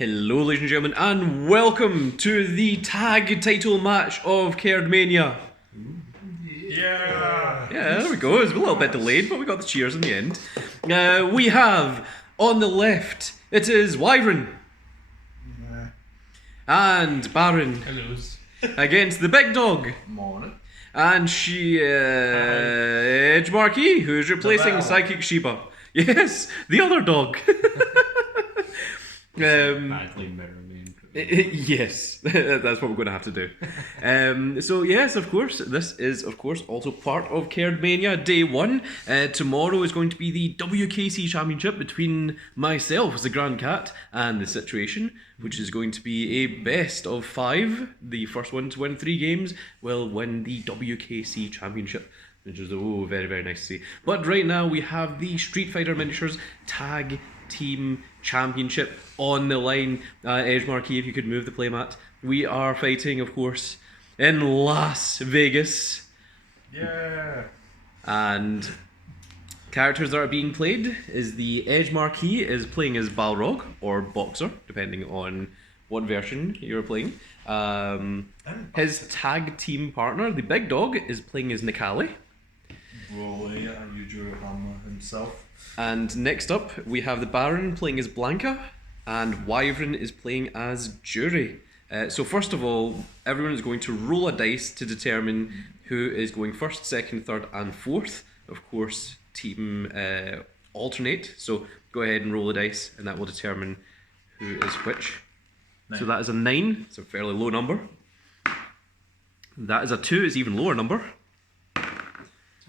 Hello, ladies and gentlemen, and welcome to the tag title match of Kerdmania. Yeah, there we go. It was a little bit delayed, but we got the cheers in the end. We have on the left, it is Wyvern and Baron hellos. against the big dog. Morning. And Edge Marquee, who's replacing Psychic Sheba. Yes, the other dog. Badly mirror man. Yes, that's what we're going to have to do. So yes, of course, this is of course also part of Kerdmania Day 1. Tomorrow is going to be the WKC Championship between myself as the Grand Cat and the Situation, which is going to be a best of 5. The first one to win 3 games will win the WKC Championship, which is very, very nice to see. But right now we have the Street Fighter Miniatures Tag Team Championship on the line. Edge Marquee, if you could move the playmat. We are fighting, of course, in Las Vegas. Yeah. And characters that are being played is the Edge Marquee is playing as Balrog or Boxer, depending on what version you're playing. His tag team partner, the big dog, is playing as Necalli. Rolly and Juri himself. And next up, we have the Baron playing as Blanka, and Wyvern is playing as Juri. So first of all, everyone is going to roll a dice to determine who is going first, second, third, and fourth. Of course, team alternate. So go ahead and roll the dice, and that will determine who is which. 9. So that is a 9. It's a fairly low number. That is a 2. It's an even lower number.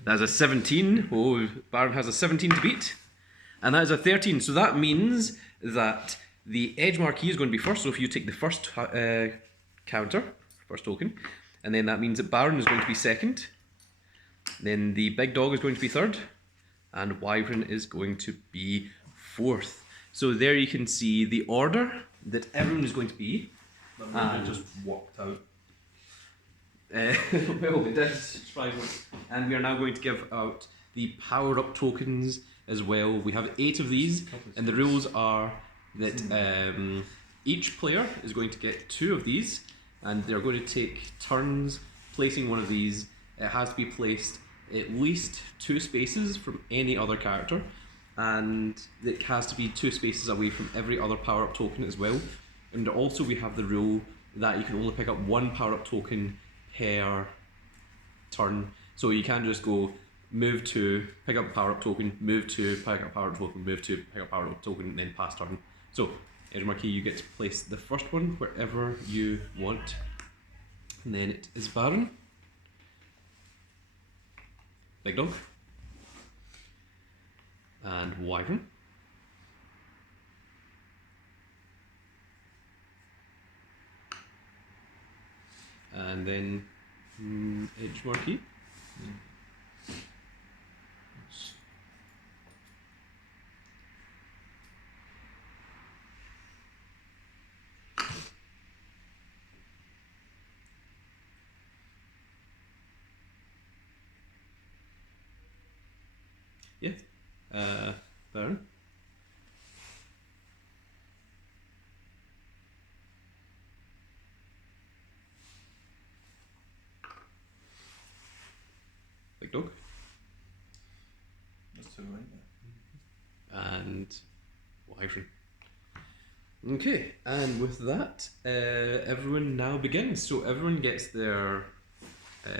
That is a 17. Oh, Baron has a 17 to beat. And that is a 13. So that means that the Edge Marquee is going to be first. So if you take the first counter, first token, and then that means that Baron is going to be second. Then the big dog is going to be third. And Wyvern is going to be fourth. So there you can see the order that everyone is going to be. And just walked out. Well, we did try one. And we are now going to give out the power-up tokens as well. We have 8 of these, and the rules are that each player is going to get 2 of these, and they're going to take turns placing one of these. It has to be placed at least 2 spaces from any other character, and it has to be 2 spaces away from every other power-up token as well. And also we have the rule that you can only pick up 1 power-up token per turn. So you can't just go move to pick up a power-up token, move to pick up a power-up token, move to pick up a power-up token, and then pass turn. So, Edge Marquee, you get to place the first one wherever you want. And then it is Baron. Big Dog. And Wyvern. And then Edge Marquee. Yeah. Baron. Big Dog. That's 2, right? And Wyvern. Okay, and with that, everyone now begins. So everyone gets their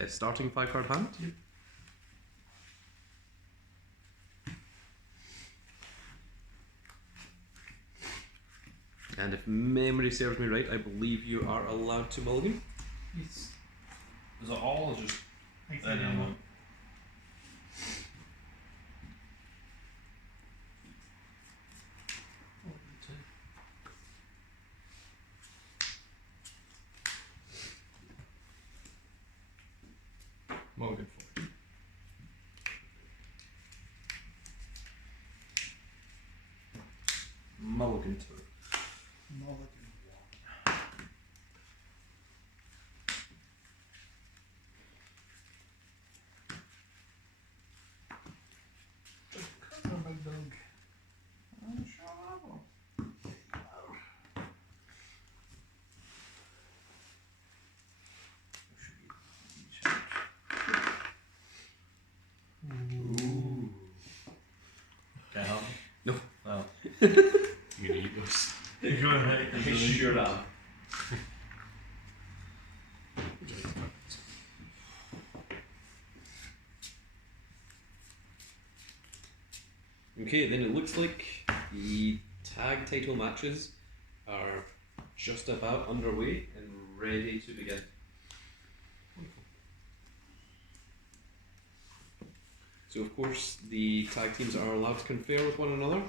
starting 5-card hand. Yep. And if memory serves me right, I believe you are allowed to mulligan. Yes. Is it all or just Anyone. anyone? Mulligan for. Mulligan 2. Mulligan 1. Big dog. Shut up. You're gonna eat those. You're gonna I sure am. Okay, then it looks like the tag title matches are just about underway and ready to begin. So of course the tag teams are allowed to confer with one another,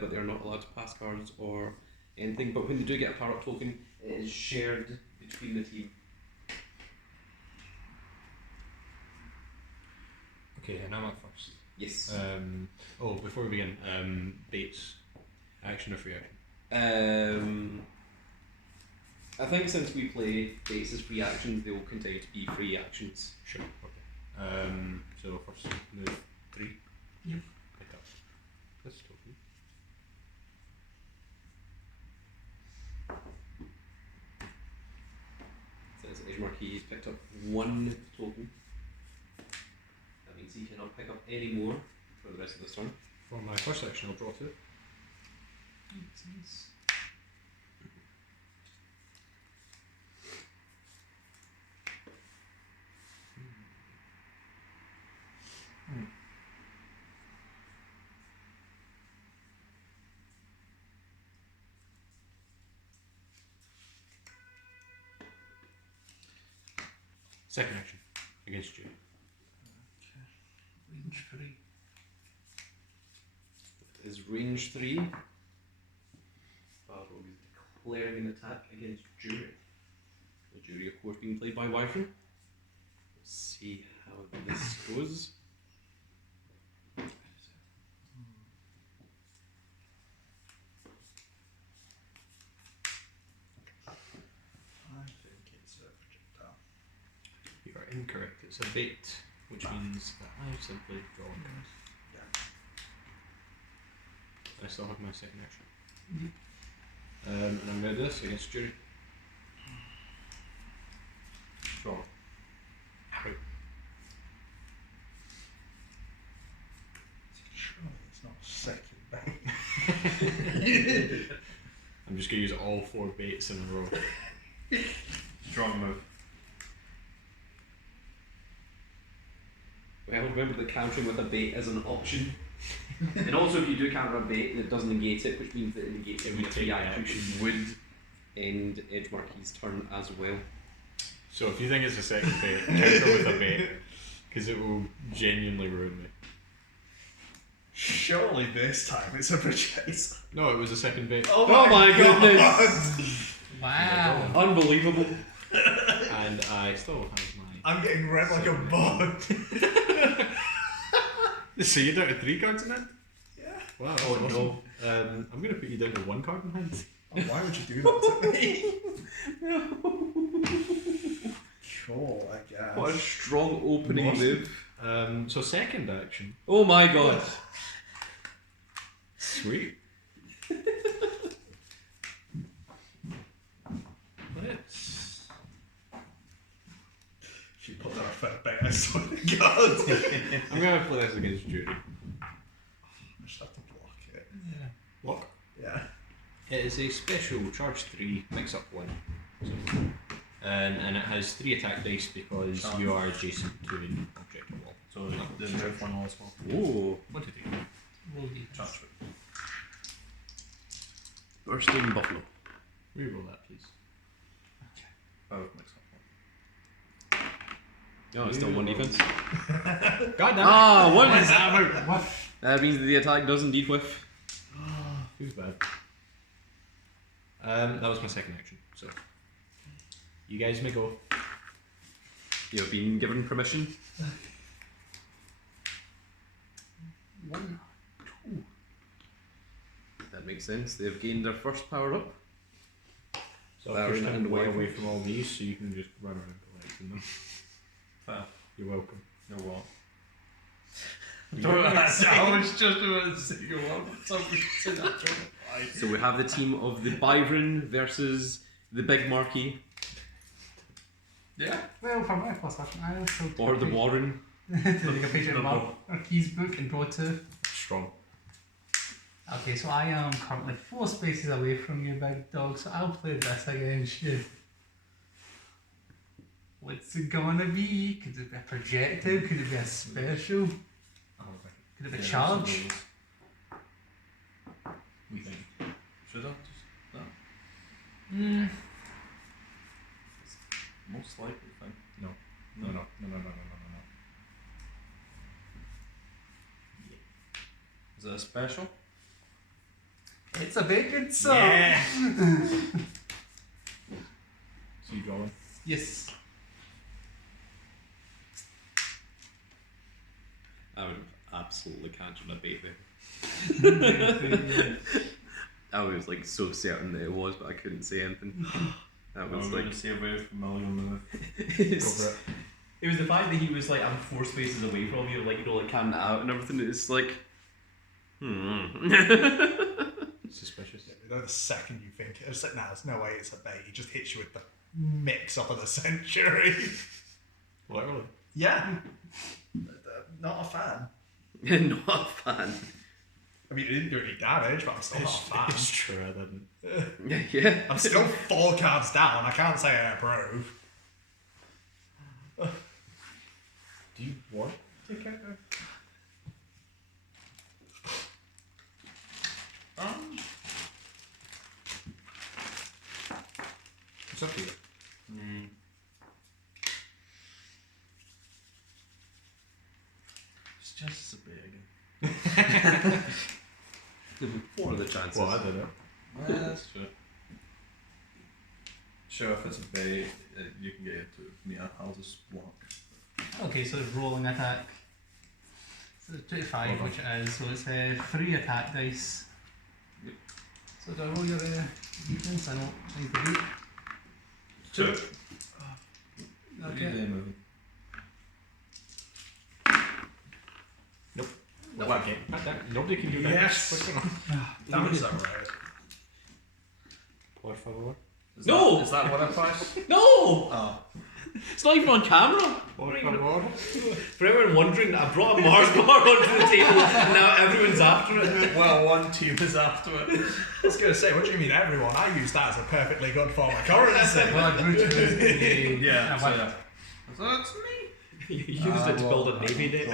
but they're not allowed to pass cards or anything. But when they do get a power-up token, it is shared between the team. Okay, and I'm up first. Yes. Before we begin, baits, action or free action? I think since we play baits as free actions, they will continue to be free actions. Sure. Okay. So first move 3. Yep. Pick up this token. Says Edge Marquis picked up 1 token. That means he cannot pick up any more for the rest of this turn. For my first action, I'll draw 2. Nice. Second action against Juri. Range 3. It is range 3. Balrog is declaring an attack against Juri. The Juri, of course, being played by Wyvern. Let's see how this goes. I think it's a projectile. You are incorrect. It's a bait, which means that I simply draw one card. Yeah. I still have my second action. Yep. And I'm going to do this against Juri. Draw. Out. Surely it's not second bait. I'm just going to use all 4 baits in a row. Draw and move. Well, remember that countering with a bait is an option. And also, if you do counter a bait, it does negate it, which means that it negates it It would with take the the action, action. which would end Edge Marquis' turn as well. So if you think it's a second bait, counter with a bait, because it will genuinely ruin me. Surely this time it's a projectile. No, it was a second bait. Oh my goodness! Wow. Unbelievable. And I still have my... I'm getting read like a bug. So you're down to 3 cards in hand? Yeah. Wow, that's Oh, awesome. I'm going to put you down to 1 card in hand. Oh, why would you do that to me? Cool, I guess. What a strong opening Awesome. move. So second action. Oh my god. Sweet. Let's... She put that effect back, I swear to God. I'm going to play this against Juri. I just have to block it. Yeah. Block. Yeah. It is a special charge 3, mix up 1. So, and it has 3 attack dice because you are adjacent to an object or wall. So the move one as well. Oh. 1, 2, 3. Roll the Transfer. Bursting Buffalo. Reroll that, please. Oh, mix up No, it's still 1 defense. God damn it! Ah, 1! What? That means that the attack does indeed whiff. Feels bad. That was my second action, so you guys may go. You have been given permission. 1, 2. So That makes sense. They've gained their first power up. So Well, I'll push and them way away away from all these so you can just run around collecting them. Fair. You're welcome. No what? I was just about to say you want something to that. So we have the team of the Byron versus the Big Marquis, Yeah. Well, for my first action, I also or the Warren. take a page out of our keys book and draw 2. Strong. Okay, so I am currently 4 spaces away from you, big dog, so I'll play this against you. What's it gonna be? Could it be a projectile? Could it be a special? Could it be a charge? We think. Should I just that? Most likely thing. No. No. Is it a special? It's a bacon, so. Yeah. So you draw one. Yes. I would have absolutely catch on a bait there. I was like so certain that it was, but I couldn't say anything. That was I'm like going to say a very familiar move. it was the fact that he was like, I'm 4 spaces away from you, like, you know, like canning it out and everything. It's like, Suspicious. You know, the second you think it's like, no, there's no way it's a bait. He just hits you with the mix up of the century. Literally. Yeah. Not a fan. not a fan. I mean, it didn't do any damage, but I'm still not a fan. It's true, I didn't. Yeah. I'm still 4 cards down. I can't say I approve. Do you want to take out a... It's up to you. It's just a bit again. What are the chances? Well, I did it. Yeah, that's true. Sure, if it's a bait, you can get it to me. I'll just block. Okay, so it's rolling attack. So it's 25, which it is. So it's 3 attack dice. Yep. So do I roll your defense? I don't think to beat. 2. Okay. Moving. Nope. Okay. Nobody can do that. Yes. What's going on? Damn, is that right? Por favor. No! Is that what I press? No! Oh. It's not even on camera. Por favor. For everyone wondering, I brought a Mars bar onto the table and now everyone's after it. Well, one team is after it. I was going to say, what do you mean everyone? I use that as a perfectly good form of currency. Well, Yeah, so, but yeah. So that's me. You used it to build a navy deck.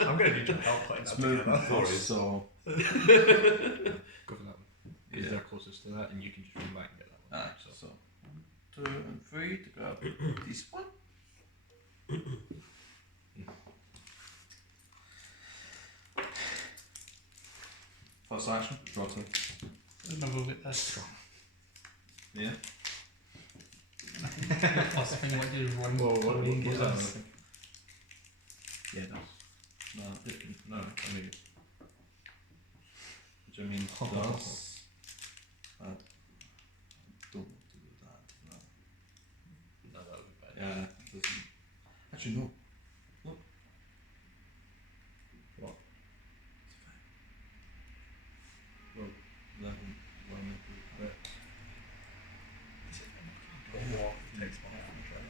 I'm going to need your help putting that Smooth together. and forward, so Go for that one. Because they're closest to that, and you can just run back and get that one. so 1, 2, and 3 to grab this one. First action, draw 2. I'll move it this. Yeah. Plus thing what you run. Well, what clean was that? gears. Yeah, it does. No, no, I mean. Do you mean does? I don't want to do that. No. No, that would be bad. Yeah, it doesn't. Actually, no. Look. What? It's fine. Well, 11, 1, but. War takes one damage, right?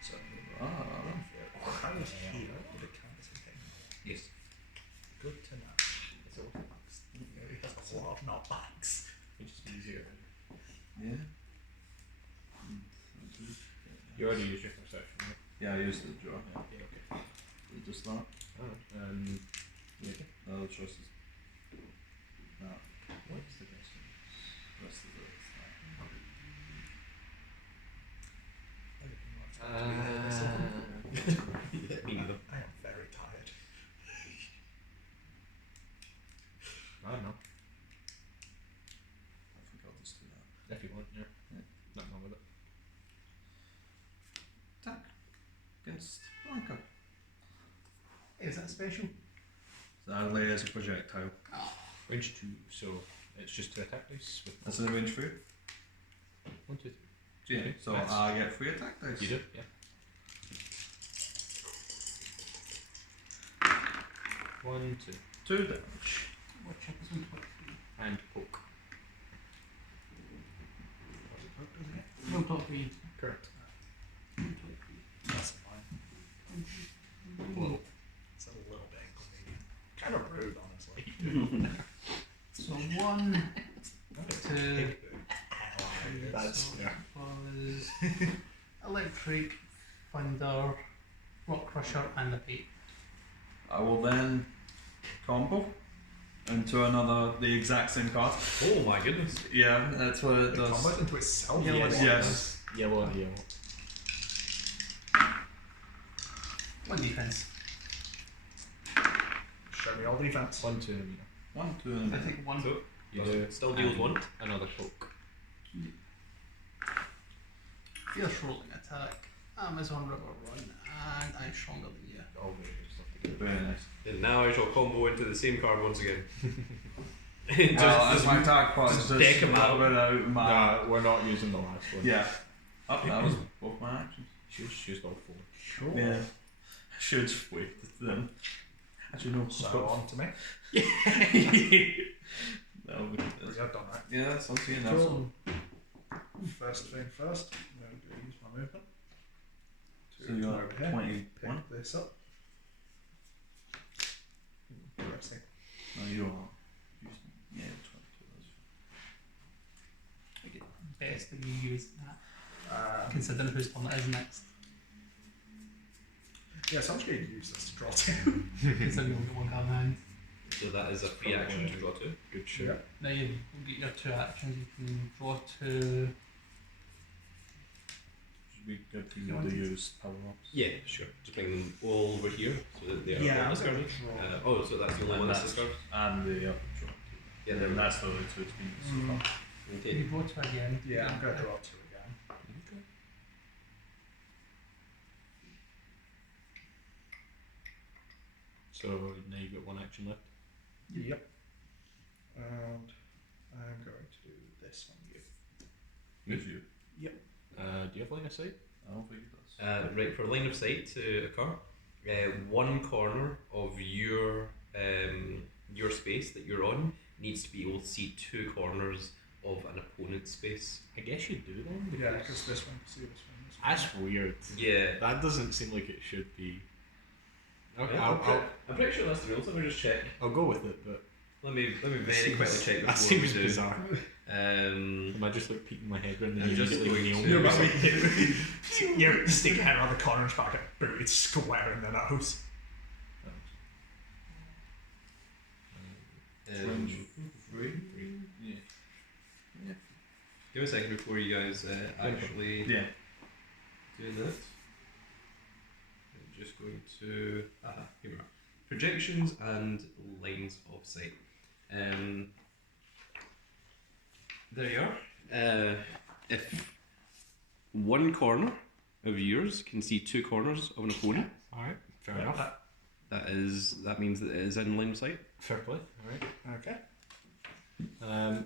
So, how is he with a canvas and paint? Yes. Good to know. So, he has a lot of knockbacks. Which is easier. Yeah. You already used your first action, right? Yeah, I used the draw. Yeah, okay. Just that. Alright. Yeah. The other choice is that. What is the rest of it? The rest of it is that. Me neither. I am very tired. I don't know. I think I'll just do that. If you want, yeah. Yeah. Nothing wrong with it. Attack against Blanka. Is that special? Ally as a projectile. Range 2, so it's just 2 attack dice. With That's in the range 3. 1, 2, 3. Yeah. Okay, So nice. I get 3 attack dice. You do? Yeah. 1, 2. 2 damage. What check is 123? And poke. No, top 3. Correct. That's fine. Well, It's a little bit inconvenient. Kind of rude, honestly. So 1, 2, That's fair. was electric, thunder, rock crusher, and the bait. I will then combo into the exact same card. Oh my goodness. Yeah, that's what it It does. combos into itself. Yellow Yes. and Yes. Yellow and yellow. 1 defense. Show me all defense. 1, 2, and 1, 2, I and take 1. So you does do it still deals and 1. Another poke. Fierce rolling attack, Amazon River Run, and I'm stronger than you. All very good stuff to get. very nice. And now I shall combo into the same card once again. Well, as my attack part, just deck him out. without my. Nah, we're not using the last one. Yeah. Oh, that was both my actions. She's got 4. Sure. Yeah. I should just wait then. Actually, no. So on to me. That'll be We're done, right? Yeah, that sounds good enough. Cool. First thing first, I'm going to use my movement. So you come got over here, 21? pick this up. Pressing. No, you don't. Yeah, 22. I get best that you use that, considering whose turn it is next. Yeah, so I'm just going to use this to draw 2. Considering you only get 1 card in hand. So that is a free action to draw 2. Good shit. Yeah. Now you get your 2 actions, you can draw 2. Should be good to be able to use power ups. Yeah, sure. Just bring them all over here so that they are Yeah, all I'm discarded. gonna Oh, so that's the only And one that's that's- discarded? And the draw. Yeah, And then that's the only two it's been so far. You Okay. draw 2 again. Yeah, I'm going to draw 2 again. So now you've got 1 action left. Yep. And I'm going to do this on you. With you. Do you have line of sight? I don't think it does. Right, for line of sight to occur, one corner of your space that you're on needs to be able to see 2 corners of an opponent's space. I guess you do then. Yeah, because because this one can see this one. This one. that's weird. Yeah. That doesn't seem like it should be. Okay, Yeah, I'm pretty sure that's the rules. Let me just check. I'll go with it, but Let me very quickly check that before seems we do. bizarre. Um, Am I just like peeking my head around the I'm just like, going nail to- me You're or about something? You're sticking your head around the corner and just get booted square in the nose. Three? Yeah. Give me a second before you guys actually Yeah. do that. I'm just going to here we are. Projections and lines of sight. There you are. If one corner of yours can see 2 corners of an opponent, Alright, fair enough. that means that it is in line of sight. Fair play. Alright. Okay.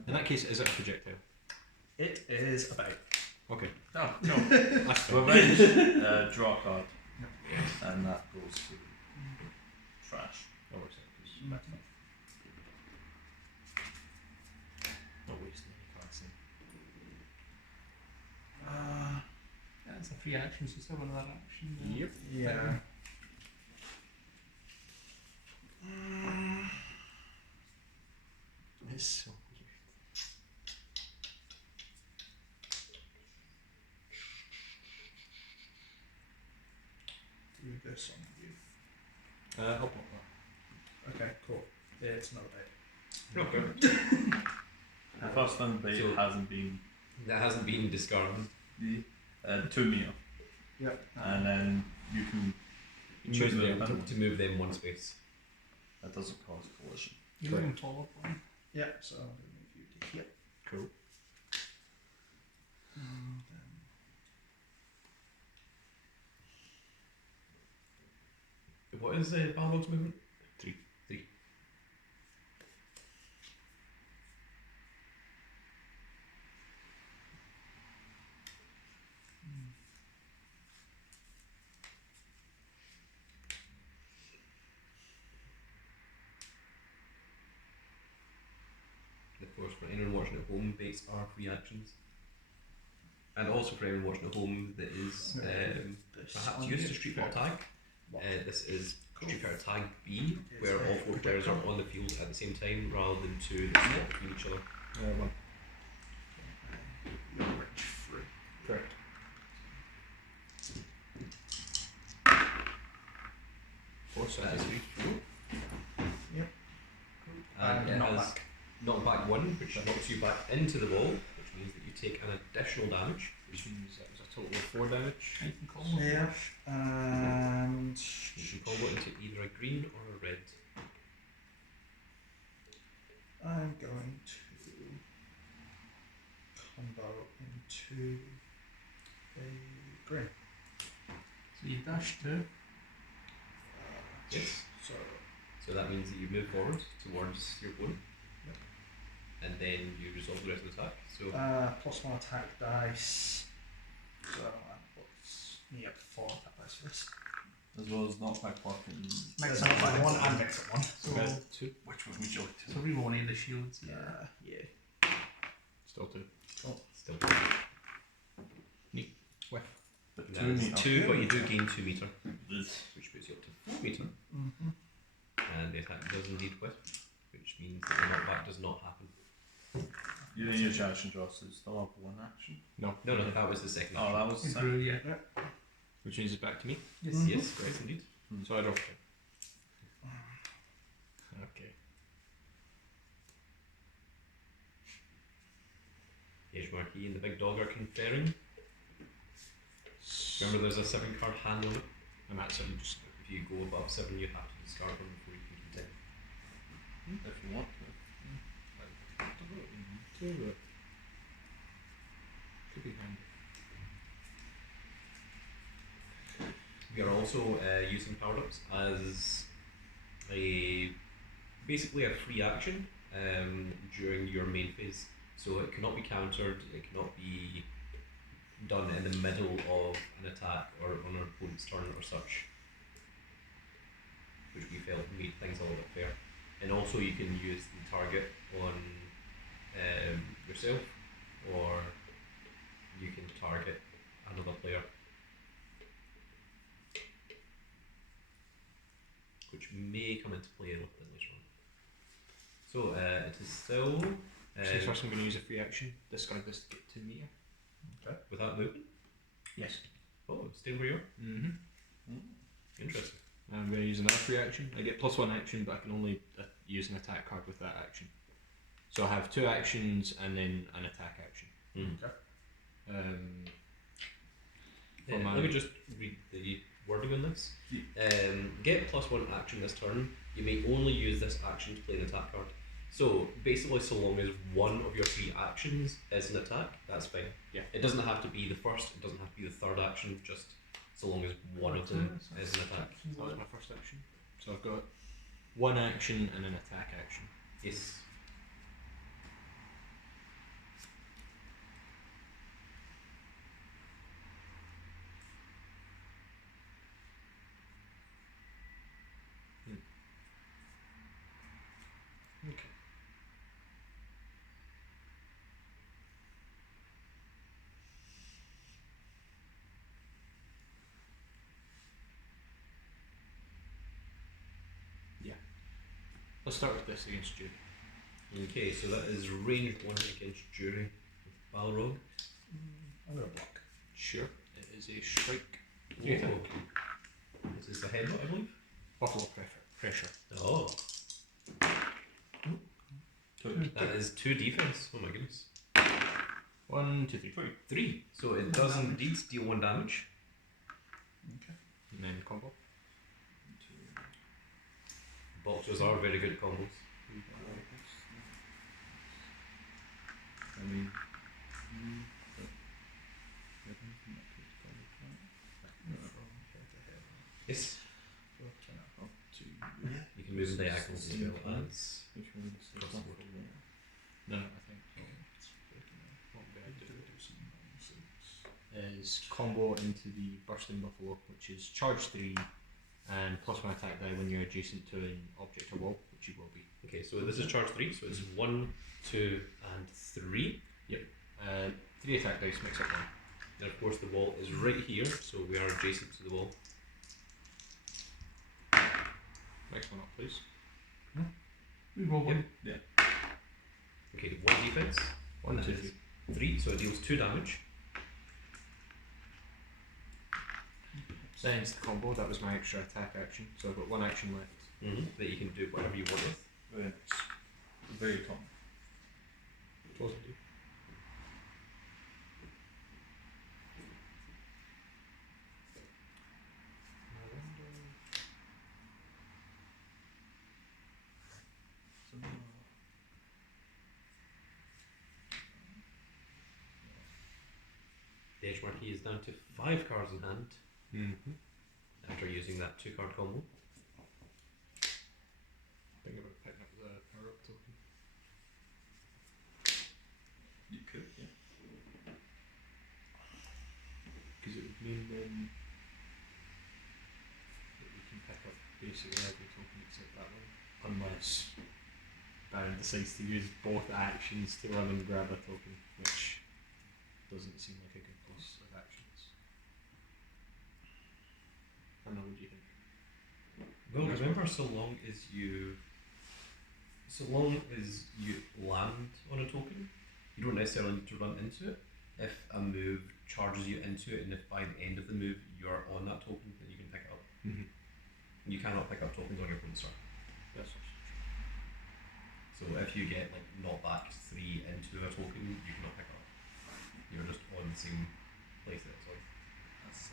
In that case, is it a projectile? It is about. Okay. Oh, no. That's fair. Revenge. Draw a card. And that goes to trash. That works out. Not wasting any cards then. Yeah, it's a free action, so you still have another action. Yep. Yeah. It's so Do this on you. I'll pop that. Okay, cool. It's not about. Okay. The first one bait So- hasn't been That hasn't been discarded. 2 meter. Yep. And then you can Choose move them them. to move them one space. That doesn't cause collision. You can even forward one. Yeah, so I'm going to move you to here. Cool. And What is Balrog's movement? 3. 3. Of course, for anyone watching at home, baits are free actions. And also for anyone watching at home that is this perhaps on used you. to Street Ball Tag, this is Should you tag B, where all 4 players are on the field at the same time, rather than 2 that swap between each other. One. Rich fruit. Correct. Four, so That is 3. 4. Yep. And it Knock has back. knock back 1, which knocks you back into the wall, which means that you take an additional damage. Which means that was a total of 4 damage. I can call them. Yeah. And You can combo into either a green or a red. I'm going to combo into a green. So you dash 2. Yes. So So that means that you move forward towards your opponent. Yep. And then you resolve the rest of the attack. So plus 1 attack dice. So that puts me at 4 attack dice for this. As well as knockback working. Mix There's up knockback one. 1 and mix up 1. So, Two. Which one would you like to? so reroll any of the shields. Yeah. Yeah. Still 2. still But that 2 is meter. 2, but you do gain 2 meter, This. which puts you up to 4 meter. Mm-hmm. And the attack does indeed whiff, which means that the knockback does not happen. You didn't use your action draw, so you still have 1 action. No. No, that was the second. Oh, that was the You second. drew, yeah. Which means it's back to me. Yes. Mhm. Yes, correct indeed. So I drop it. Okay. Age Marquis and the big dog are conferring. Remember, there's a 7 card hand on it. I'm at 7. Just if you go above 7, you have to discard one before you can continue. If you want to. Could be handy. We are also using power ups as basically a free action during your main phase. So it cannot be countered, it cannot be done in the middle of an attack or on an opponent's turn or such, which we felt made things a little bit fair. And also you can use the target on yourself, or you can target another player, which may come into play a little bit later on. So it is still So first I'm going to use a free action. Discard this to get 2 meter. without movement. Yes. Oh, stay where you are. Mm-hmm. Interesting. I'm going to use another free action. I get plus 1 action, but I can only use an attack card with that action. So I have 2 actions and then an attack action. For my- Let me just read the wording on this. Get plus 1 action this turn. You may only use this action to play an attack card. So basically, so long as one of your 3 actions is an attack, that's fine. Yeah. It doesn't have to be the first. It doesn't have to be the third action. Just so long as one of them is an attack. That was my first action. So I've got 1 action and an attack action. Yes. Okay. Yeah. Let's start with this against Juri. Okay, so that is range 1 against Juri with Balrog. I'm going to block. Sure. It is a strike. Okay. This is the headbutt, I believe. Buffalo pressure. Oh, 2. that is 2 defense. Oh my goodness. 1, 2, 3. 3. So it does indeed deal 1 damage. And then combo. Boxers are very good combos. I mean, Yes. up to You can move in diagonals as well as. which one is the Crossword. one? No, I think what we're going to do is combo into the Bursting Buffalo, which is charge 3 and plus 1 attack die when you're adjacent to an object or wall, which you will be. Okay, so this is charge 3, so it's 1, 2, and 3. 3 attack dice mix up 1. And of course, the wall is right here, so we are adjacent to the wall. next one up, please. We roll one. Okay, 1 defense. One, That two, is 3, so it deals 2 damage. Ends the combo. That was my extra attack action. So I've got 1 action left. That you can do whatever you want with. Right. Very top. Totally. The Edge Marquee is down to 5 cards in hand after using that 2 card combo. Think about picking up the power up token. You could, yeah. Because it would mean then that we can pick up basically every token except that one. Unless Baron decides to use both actions to run and grab a token, which doesn't seem like a good use of actions. I don't know, what do you think? Well, remember, so long as you land on a token, you don't necessarily need to run into it. If a move charges you into it, and if by the end of the move you're on that token, then you can pick it up. You cannot pick up tokens on your opponent's turn. That's also So if you get like knockback 3 into a token, you cannot pick it up. You're just on the same place that it's on.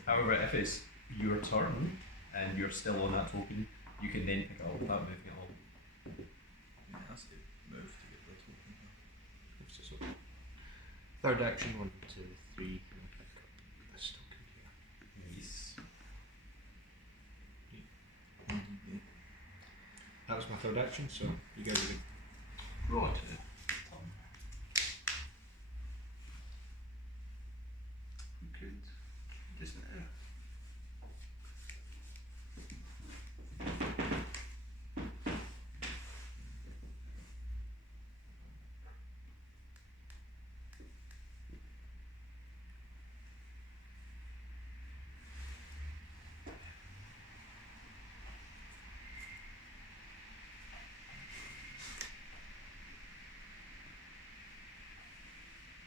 However, if it's your turn and you're still on that token, you can then pick it up without moving it on. Yeah, that's a good move to get the token. It's just okay. Third action, 1, 2, 3. I'm gonna pick up this token here. Nice. That was my third action, so you guys are good. Right. We could just now.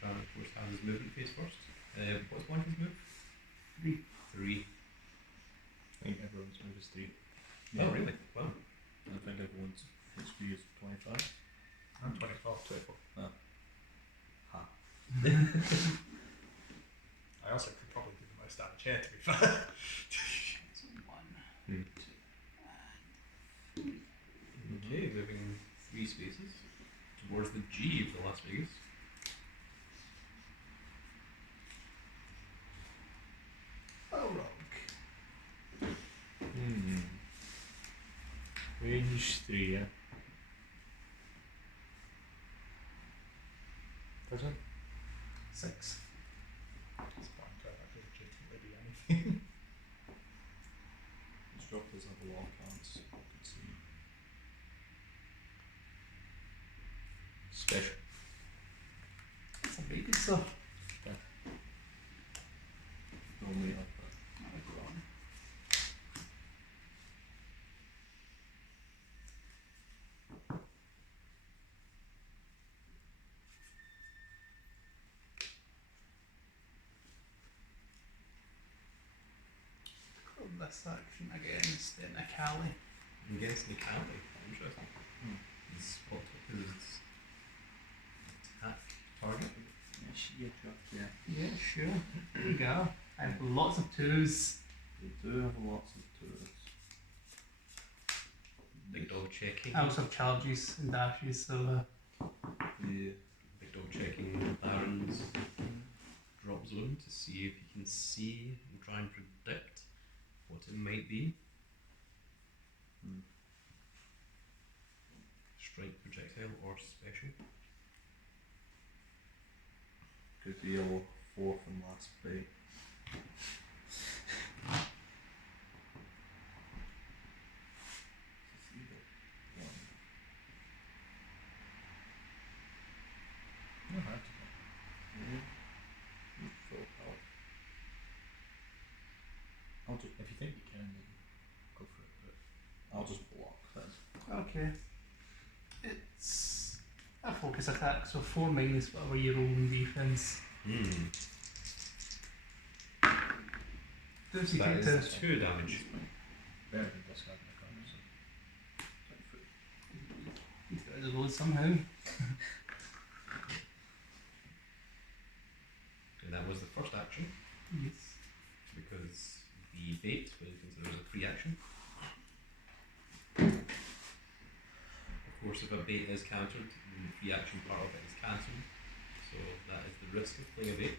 Of course, has his movement phase first. What's Blanka's move? 3. 3. I think everyone's move is 3. Oh, really? Wow. I think everyone's HP is 25. I'm 24. 24. I also could probably do the most damage here, to be fair. So 1, 2, and Okay, moving 3 spaces towards the G of the Las Vegas. Balrog. Range 3, yeah. Does it? 6. It's Blanka, that could legitimately be anything. Instructors have a lot of cards. You can see. Special. That's a very good stuff. Normally have This action against the Necalli. Against Necalli. Interesting. He's what is his attack target? Yeah, sure. There we go. I have lots of 2s. They do have lots of tours. Big dog checking. I also have charges and dashes, so The Big dog checking Baron's drop zone to see if he can see and try and predict what it might be. Strike, projectile, or special. could be our fourth and last play. No, I have to Full power. I'll just If you think you can, then go for it. But I'll just block then. Okay. It's a focus attack, so 4 minus whatever you roll in defense. Does he That take is to 2 damage. Better than discarding a card. So. he's got to load somehow? And that was the first action, Yes. because the bait was considered a free action. Of course, if a bait is countered, then the free action part of it is cancelled. So that is the risk of playing a bait.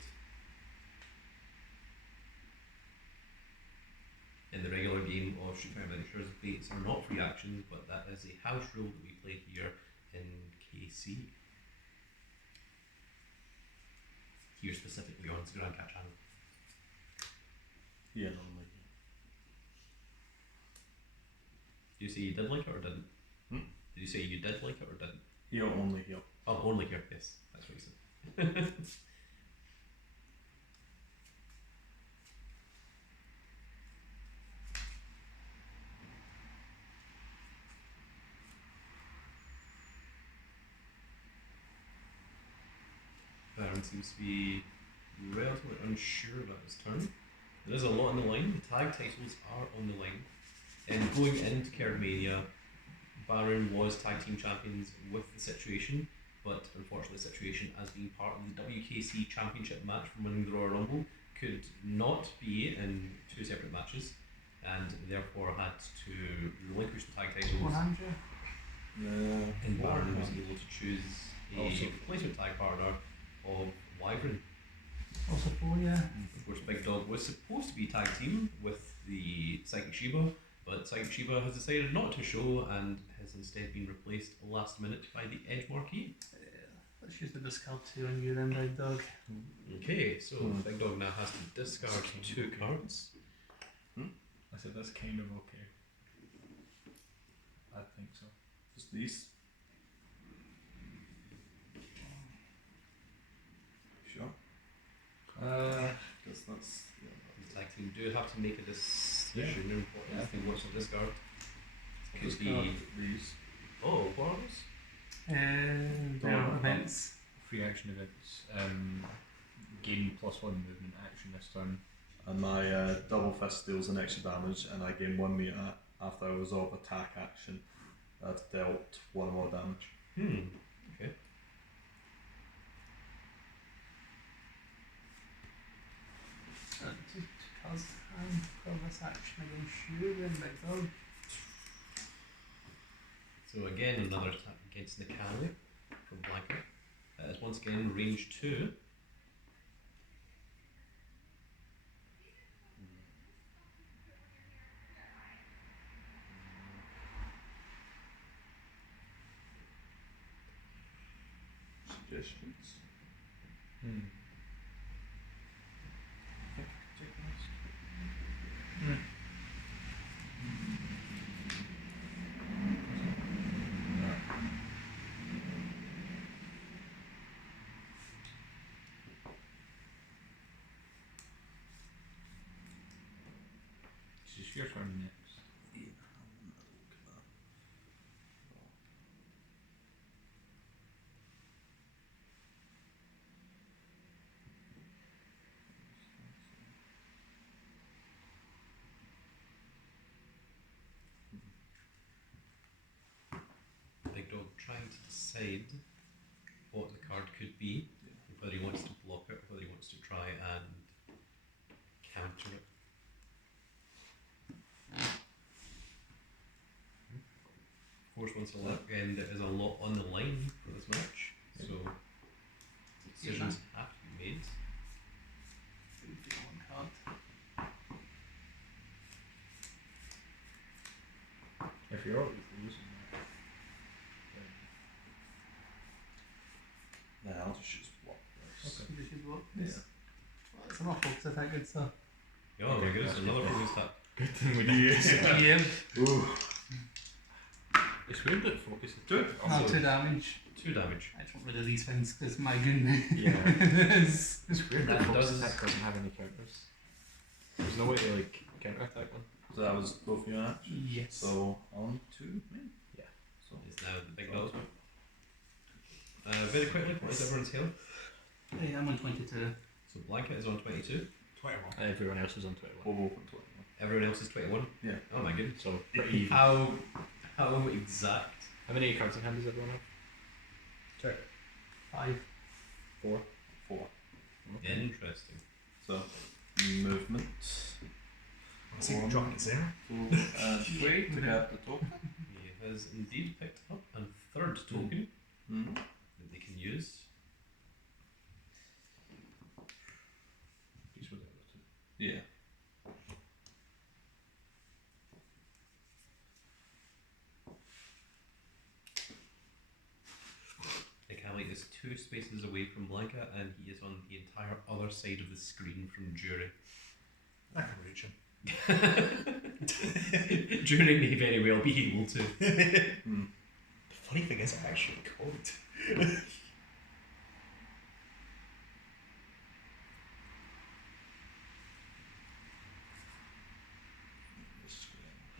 In the regular game of Street Fighter Adventures, baits are not free actions, but that is a house rule that we play here in KC. Here specifically on Grand Cat Channel. Yeah, normally. Did you say you did like it or didn't? Hmm? Did you say you did like it or didn't? Here only here. Oh, only here, yes. That's what you said. Baron seems to be relatively unsure about his turn. There is a lot on the line. The tag titles are on the line. And going into Kerdmania, Baron was tag team champions with the Situation, but unfortunately, the Situation, as being part of the WKC Championship match from winning the Royal Rumble, could not be in 2 separate matches, and therefore had to relinquish the tag titles. 100. And Baron was able to choose a Also- replacement tag partner of Wyvern. Also 4, yeah. Of course, Big Dog was supposed to be tag team with the Psychic Shiba, but Psychic Shiba has decided not to show and has instead been replaced last minute by the Edge Marquee. Let's use the discard 2 on you then, Big Dog. Okay, so Big Dog now has to discard 2 cards. I said that's kind of okay. I think so. Just these. Sure. Because that's. Yeah, The tag team do have to make a decision in what Yeah. they want to discard. Could discard be. these. Oh, what are those? There events. Free action events. Gain +1 movement action this turn. And my double fist deals an extra damage, and I gain 1 meter after I resolve attack action. That's dealt 1 more damage. Okay. Two cards for this action against you then, Big Dog. So again, another attack against Necalli from Blanka. That is once again range 2. Suggestions? This is your turn next. Yeah. Big Dog trying to decide what the card could be, whether he wants to block it, whether he wants to try and counter it. Of course, once again, there is a lot on the line for this match, so decisions have to be made. One card. If you're always losing that, Nah, I'll just use block this. Okay. You should block Yeah. this. Well, it's enough focus attack, good stuff. Oh my goodness, that's another good. focus tap. good thing we did. Yeah. Ooh. It's weird that focus is Do it. Oh, 2 damage. 2 damage. I just want rid of these things because my goodness. Yeah. It's It's weird that That focus does- attack doesn't have any counters. There's no way to like counter attack one. So that was both your actions. Yes. So on to me. Yeah. So It's now the big dog's one. Very quickly, what is everyone's health? Hey, I'm on 22. So Blanka is on 22. 21. Everyone else is on 21. we'll open 21. Everyone else is 21. Yeah. Oh my goodness. So pretty even. How exact? How many cards in hand does everyone have? Check. 5. 4. 4. Interesting. So movement. I see the drunk is there. 4 and 3 to get the token. He has indeed picked up a third token Mm-hmm. that they can use. These were the other two. Yeah. Necalli is 2 spaces away from Blanka, and he is on the entire other side of the screen from Juri. I can reach him. Juri may very well be able to. Mm. The funny thing is, I actually could.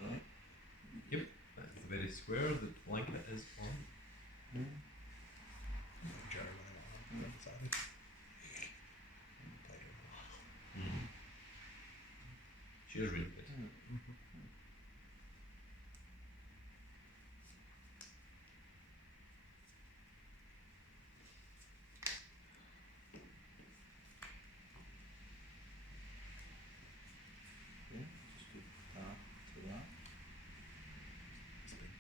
Right. That's the very square that Blanka is on. Jerry running around. Decided. Played her a while. She is really good. Yeah, just do that to that. It's been.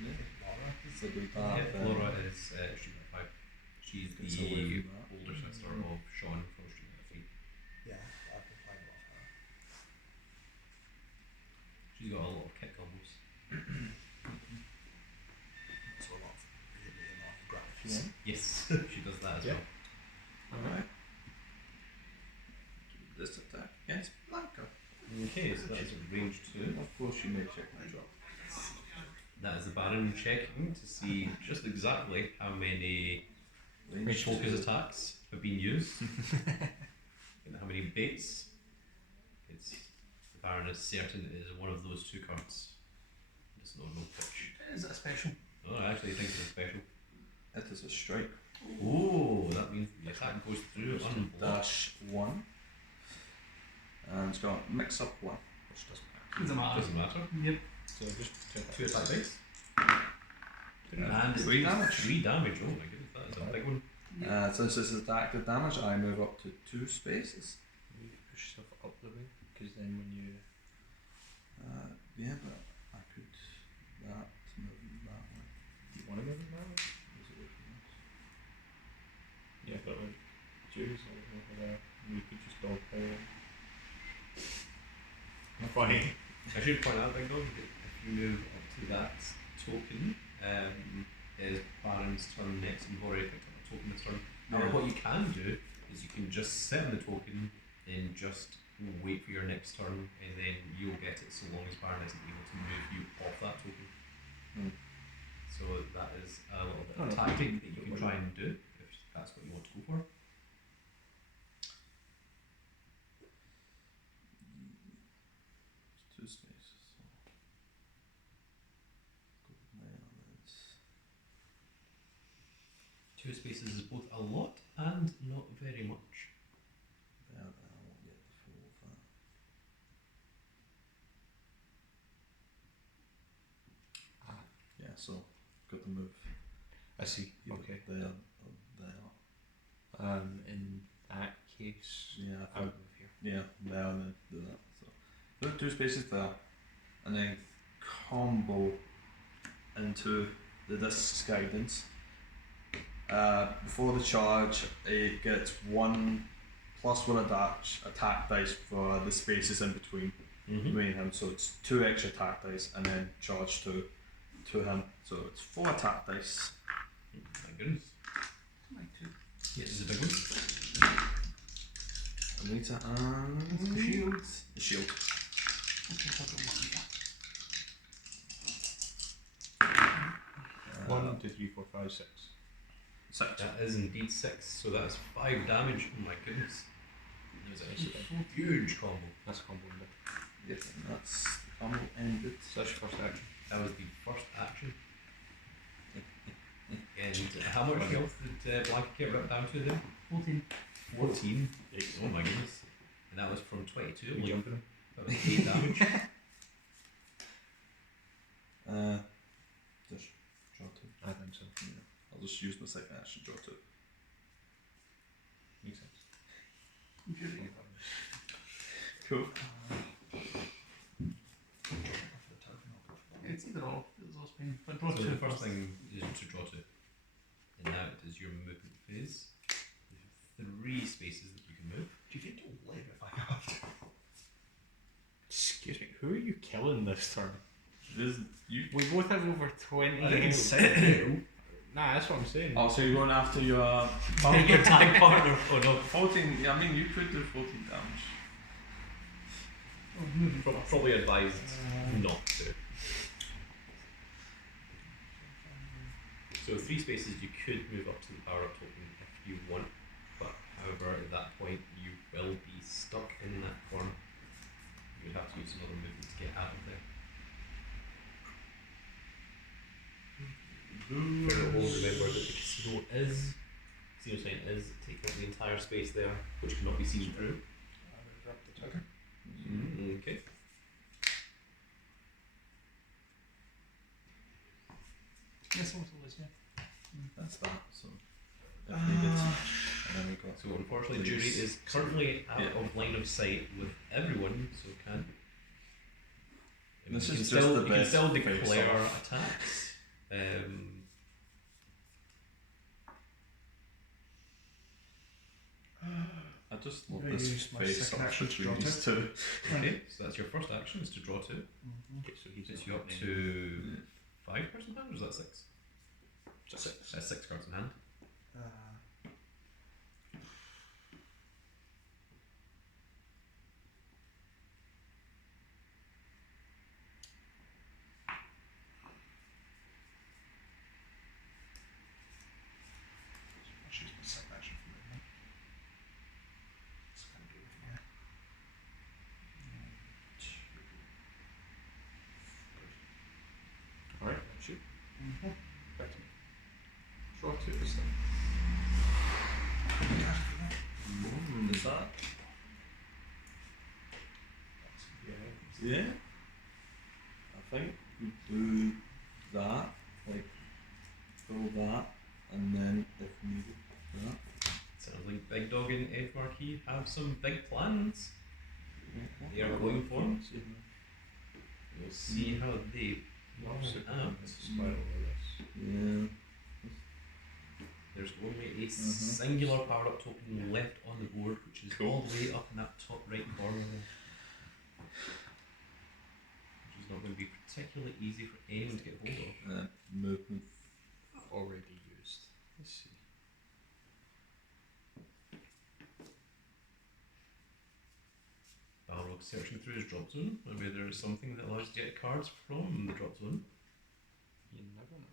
Yeah. Laura. So do that. Yeah, then Laura is Street Fighter 5. She's Gets away the from that. older sister of Sean from Street Fighter 3. Yeah, I've been playing a lot of her. She's got a lot of kick combos. Also a lot of really annoying graphics. Yeah. Yes, she does that as Yeah. well. Alright. Do this attack against Blanka. Okay, so that is range 2. Of course, you may check my drop. That is the Baron checking to see just exactly how many Range focus 2. attacks have been used and how many baits. It's the Baron is certain it is one of those 2 cards. It's no pitch. Is it a special? Oh, I actually think it's a special. It is a strike. Oh, that means the attack goes through Goes to unblocked. dash 1. And it's got mix up 1. Which doesn't matter. Doesn't matter. Doesn't matter. Yep. So just 2 attack dice. And And 3 damage. 3 damage. Oh my goodness, that is a big one. Since this is active damage, I move up to 2 spaces. you push yourself up the way, because then when you Yeah, but I could that move that way. do you want to move it now? Is it away from this? Yeah, but like Juri's over there, you could just dog power. Funny. I should point out, Big Dog, that if you move up to that token, is Baron's turn next, and you've already picked up a token this turn. However, Yeah. what you can do is you can just sit on the token and just wait for your next turn, and then you'll get it so long as Baron isn't able to move you off that token. Hmm. So that is a little bit Oh, of a no. tactic that you can try and do if that's what you want to go for. It's 2 spaces. So. Go there, that's 2 spaces is both a lot and not very much. there, I won't get the full of that. Yeah, so got to move. I see. either Okay. There or there. In that case, Yeah, I I would thought, move here. yeah, there and then do that. So put 2 spaces there, and then combo into the disc's guidance. Before the charge, it gets 1 plus 1 attack dice for the spaces in between me and him. So it's 2 extra attack dice, and then charge to him. So it's 4 attack dice. My goodness. Like 2. Yes, it's a big one. Anita and The shield. the shield. Okay, so I've got 1 of that. 1, 2, 3, 4, 5, 6. 6. That is indeed 6, so that is 5 damage. Oh my goodness. It was a huge combo. That's a combo window. Yes, and that's the combo ended. So that's your first action. That was the first action. And how much health did Blanka get ripped down to then? 14. 14. Yikes. Oh my goodness. And that was from 22. You Like, jumping him? that was 8 damage. Just draw 2. I think so. Yeah. I'll just use my second action, draw 2. Makes sense. Cool. It's either or. It's all Spain. But draw So 2 the first first. thing is to draw 2. And now it is your movement phase. You have 3 spaces that you can move. Do you think you'll live if I have to? Excuse me, who are you killing this turn? You. We both have over 20 I didn't health. say you. Nah, that's what I'm saying. Oh, so you're going after your. Your tag partner. Oh no. 14. Yeah, I mean, you could do 14 damage. Oh, moving first. Probably advised not to. So 3 spaces you could move up to the power up token if you want, but however at that point you will be stuck in that corner. You would have to use another movement to get out of there. Remember that the casino sign is taking up the entire space there, which cannot be seen through. I will grab the token. Okay. Yes, always, yeah. That's that. So. If needed. And then we got. So unfortunately, Please. Juri is currently out Yeah. of line of sight with everyone, so can't. I mean, This you is can just still, the you can best still face declare off. attacks. I just love I'm gonna this use my face second off action to between draw these two. Okay, so that's your first action, is to draw 2. Okay, so he's Gets you up Yeah. to 5 cards in hand, or is that 6? 6. That's 6 cards in hand. I'll choose my second action for movement. It's kind of everything here. Alright, shoot. Mm-hmm. Back to me. Draw 2 this time. Is that? Yeah. Yeah. I think we do that, like fill that, and then if needed, that. Sounds like Big Dog and Ed Marquis have some big plans. They are going for it. We'll see how they Opposite out. spiral of this. Yeah. There's only a singular power up token left on the board, which is all the way up in that top right corner there. Which is not going to be particularly easy for anyone to get hold of. Movement. Already used. Let's see. Balrog searching through his drop zone. Maybe there is something that allows you to get cards from the drop zone. You never know.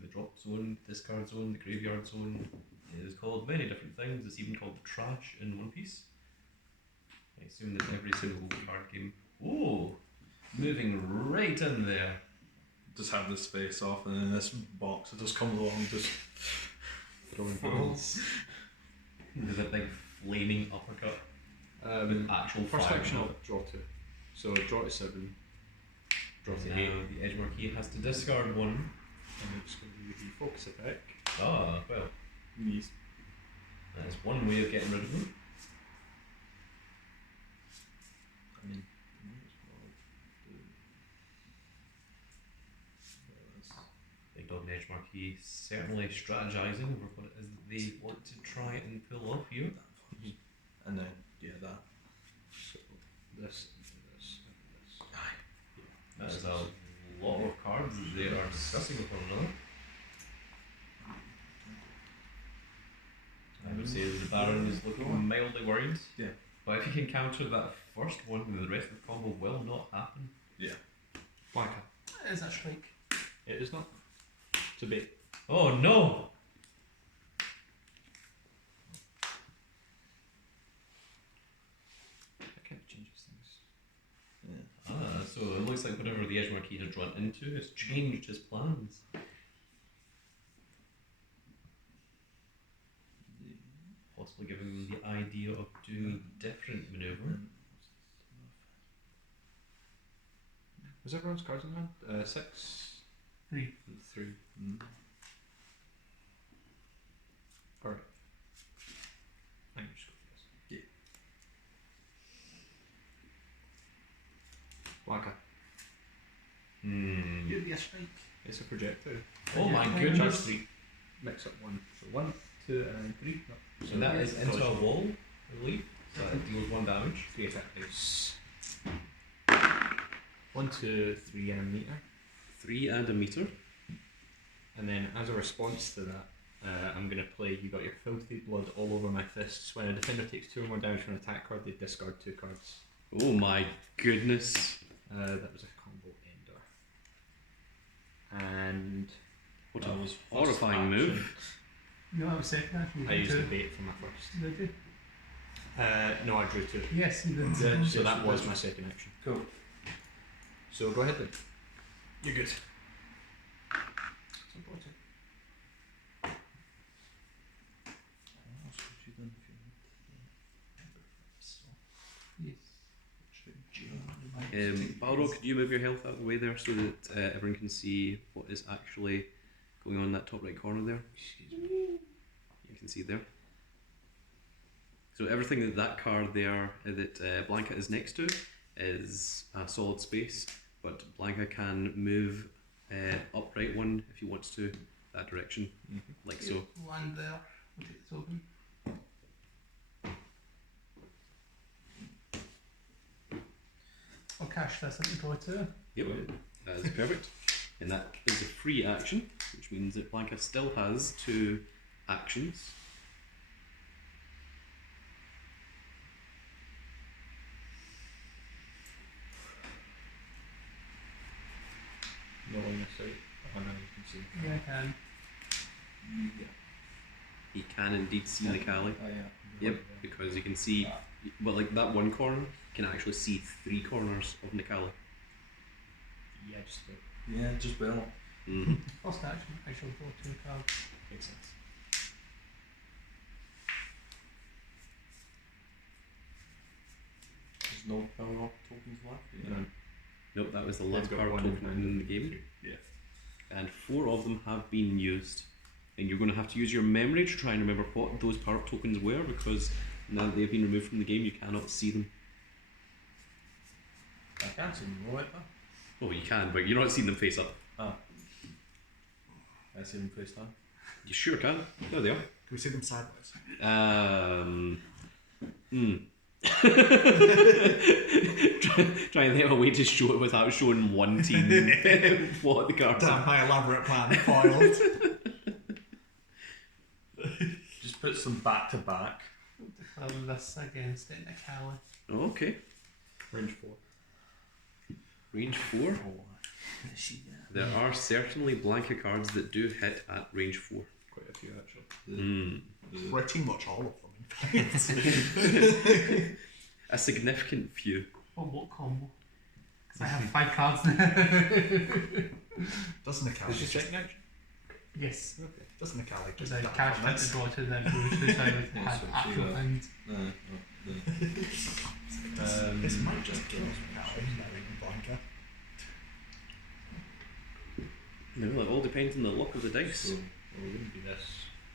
The drop zone, discard zone, the graveyard zone. It is called many different things. It's even called the trash in One Piece. I assume that every single card game. Oh! Moving right in there. Just have this face off, and then this box that just comes along, just Throwing falls. There's a big flaming uppercut with Um, actual first fire. action, I'll draw 2. So draw to 7. Draw to Now 8. the Edge Marquis has to discard one. And it's going to be the focus attack. Ah, well, Yes. that is one way of getting rid of them. I mean, Big Dog and Edge Marquis certainly strategizing over what it is that they want to try and pull off here. and then that. So this, and this, and this. That is a lot of cards that they are discussing with one another. I would say that the Baron is looking mildly worried. Yeah. But if you can counter that first one, then the rest of the combo will not happen. Yeah. Blanka. Is that strike? It is not. It's a bait. Oh no! looks like whatever the Edge Marquis had run into has changed his plans. Possibly giving him the idea of doing a different manoeuvre. Was everyone's cards in hand? 6? 3. 3. Alright. I can just go for this. Blanka. You'd be a strike. It's a projectile. Oh my Yeah. goodness! Charge 3. Mix up 1. So 1, 2, and 3. No. So that is into a wall, I believe. So that deals 1 damage. 3 attack dice. 1, 2, 3 and a meter. 3 and a meter. And then as a response to that, I'm going to play You Got Your Filthy Blood All Over My Fists. When a defender takes 2 or more damage from an attack card, they discard 2 cards. Oh my goodness. That was a combo ender. And What That a was horrifying first move. No, that was second action. I You used the did bait for my first. two. Did you? No, I drew 2. Yes, you did. Yeah, So that was my second action. Cool. So go ahead then. You're good. Balrog, could you move your health out of the way there so that everyone can see what is actually going on in that top right corner there? You can see there. So everything that card there that Blanka is next to is a solid space, but Blanka can move upright one if he wants to that direction, like so. Land there. We'll take this open. I'll cash this into draw 2. Yep, that is perfect. And that is a free action, which means that Blanka still has 2 actions. No on this side. Oh no, you can see. Yeah, I can. He can indeed see Necalli. Oh, yeah. Yep, because you can see, well, like that one corner can actually see 3 corners of Necalli. Yeah, just about. Yeah, just well. Mm-hmm. First action, I shall draw 2 cards. Makes sense. There's no power up tokens left. Yeah. Nope, that was the They've last got card one token and in the game. Yeah. And 4 of them have been used. And you're going to have to use your memory to try and remember what those power up tokens were, because now that they've been removed from the game, you cannot see them. I can't see them right now. Oh, you can, but you're not seeing them face up. Ah. I see them face down. You sure can. There they are. Can we see them sideways? Try and think of a way to show it without showing one team what the cards Damn, are. my elaborate plan foiled. Just puts them back to back. Declare this against it, Necalli. Okay. Range 4. Range 4. Oh. There are certainly Blanka cards that do hit at range 4. Quite a few actually. Pretty much all of them, in fact. A significant few. Oh, what combo? Because I have 5 cards now. Doesn't Necalli Is your just... second action? Yes. Okay. Doesn't Necalli Because just... I die cashed from it to this? draw 2, then drew 2, so I would Yeah, have so actual see that. and This might just kill Necalli, knowing Blanka. No, it all depends on the luck of the dice. So, well, it wouldn't be this.